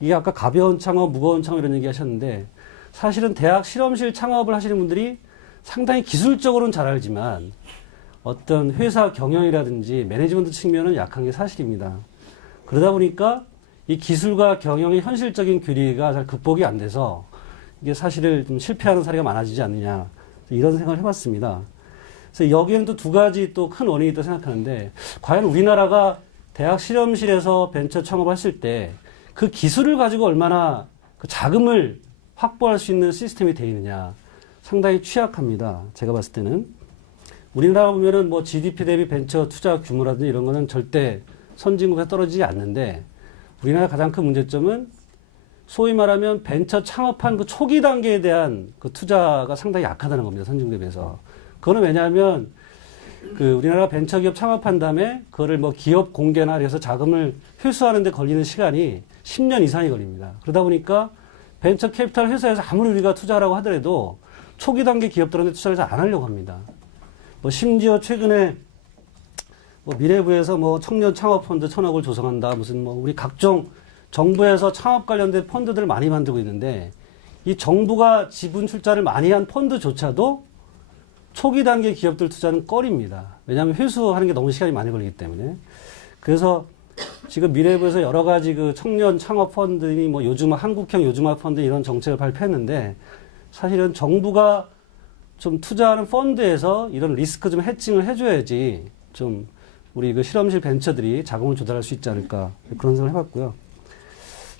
이게 아까 가벼운 창업, 무거운 창업 이런 얘기 하셨는데 사실은 대학 실험실 창업을 하시는 분들이 상당히 기술적으로는 잘 알지만 어떤 회사 경영이라든지 매니지먼트 측면은 약한 게 사실입니다. 그러다 보니까 이 기술과 경영의 현실적인 괴리가 잘 극복이 안 돼서 이게 사실을 좀 실패하는 사례가 많아지지 않느냐 이런 생각을 해봤습니다. 그래서 여기에는 또 두 가지 또 큰 원인이 있다고 생각하는데 과연 우리나라가 대학 실험실에서 벤처 창업했을 때 그 기술을 가지고 얼마나 그 자금을 확보할 수 있는 시스템이 되어 있느냐 상당히 취약합니다. 제가 봤을 때는 우리나라 보면은 뭐 GDP 대비 벤처 투자 규모라든지 이런 거는 절대 선진국에 떨어지지 않는데 우리나라 가장 큰 문제점은 소위 말하면 벤처 창업한 그 초기 단계에 대한 그 투자가 상당히 약하다는 겁니다. 선진국에 비해서. 그거는 왜냐하면 그 우리나라가 벤처기업 창업한 다음에 그거를 뭐 기업 공개나 그래서 자금을 회수하는 데 걸리는 시간이 10년 이상이 걸립니다. 그러다 보니까 벤처 캐피탈 회사에서 아무리 우리가 투자하라고 하더라도 초기 단계 기업들한테 투자를 잘 안 하려고 합니다. 뭐 심지어 최근에 뭐 미래부에서 뭐 청년 창업 펀드 1,000억을 조성한다. 무슨 뭐 우리 각종 정부에서 창업 관련된 펀드들을 많이 만들고 있는데 이 정부가 지분 출자를 많이 한 펀드조차도 초기 단계 기업들 투자는 꺼립니다. 왜냐하면 회수하는 게 너무 시간이 많이 걸리기 때문에. 그래서 지금 미래부에서 여러 가지 그 청년 창업 펀드니 뭐 요즘 한국형 요즘화 펀드 이런 정책을 발표했는데 사실은 정부가 좀 투자하는 펀드에서 이런 리스크 좀 해칭을 해줘야지 좀 우리 그 실험실 벤처들이 자금을 조달할 수 있지 않을까 그런 생각을 해봤고요.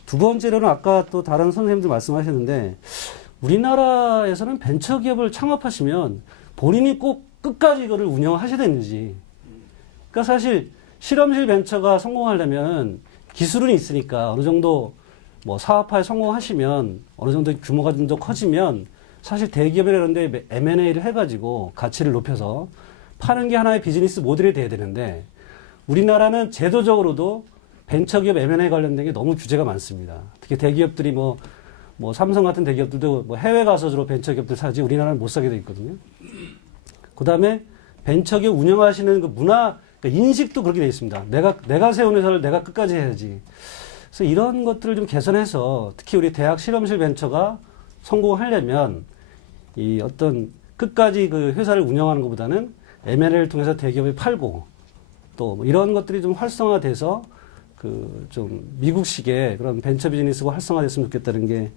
두 번째로는 아까 또 다른 선생님들 말씀하셨는데 우리나라에서는 벤처 기업을 창업하시면 본인이 꼭 끝까지 이거를 운영하셔야 되는지. 그러니까 사실 실험실 벤처가 성공하려면 기술은 있으니까 어느 정도 뭐 사업화에 성공하시면 어느 정도 규모가 좀 더 커지면 사실 대기업이나 이런 데 M&A를 해가지고 가치를 높여서 파는 게 하나의 비즈니스 모델이 돼야 되는데 우리나라는 제도적으로도 벤처기업 M&A 관련된 게 너무 규제가 많습니다. 특히 대기업들이 뭐 삼성 같은 대기업들도 뭐 해외 가서 주로 벤처기업들 사지 우리나라는 못 사게 돼 있거든요. 그 다음에 벤처기업 운영하시는 그 문화, 그러니까 인식도 그렇게 돼 있습니다. 내가 세운 회사를 내가 끝까지 해야지. 그래서 이런 것들을 좀 개선해서 특히 우리 대학 실험실 벤처가 성공하려면 이 어떤 끝까지 그 회사를 운영하는 것보다는 M&A를 통해서 대기업에 팔고 또뭐 이런 것들이 좀 활성화돼서 그 좀 미국식의 그런 벤처 비즈니스가 활성화됐으면 좋겠다는 게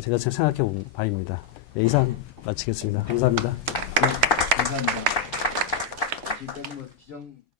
제가 지금 생각해 본 바입니다. 네, 이상 마치겠습니다. 감사합니다. 감사합니다. 지금까지 뭐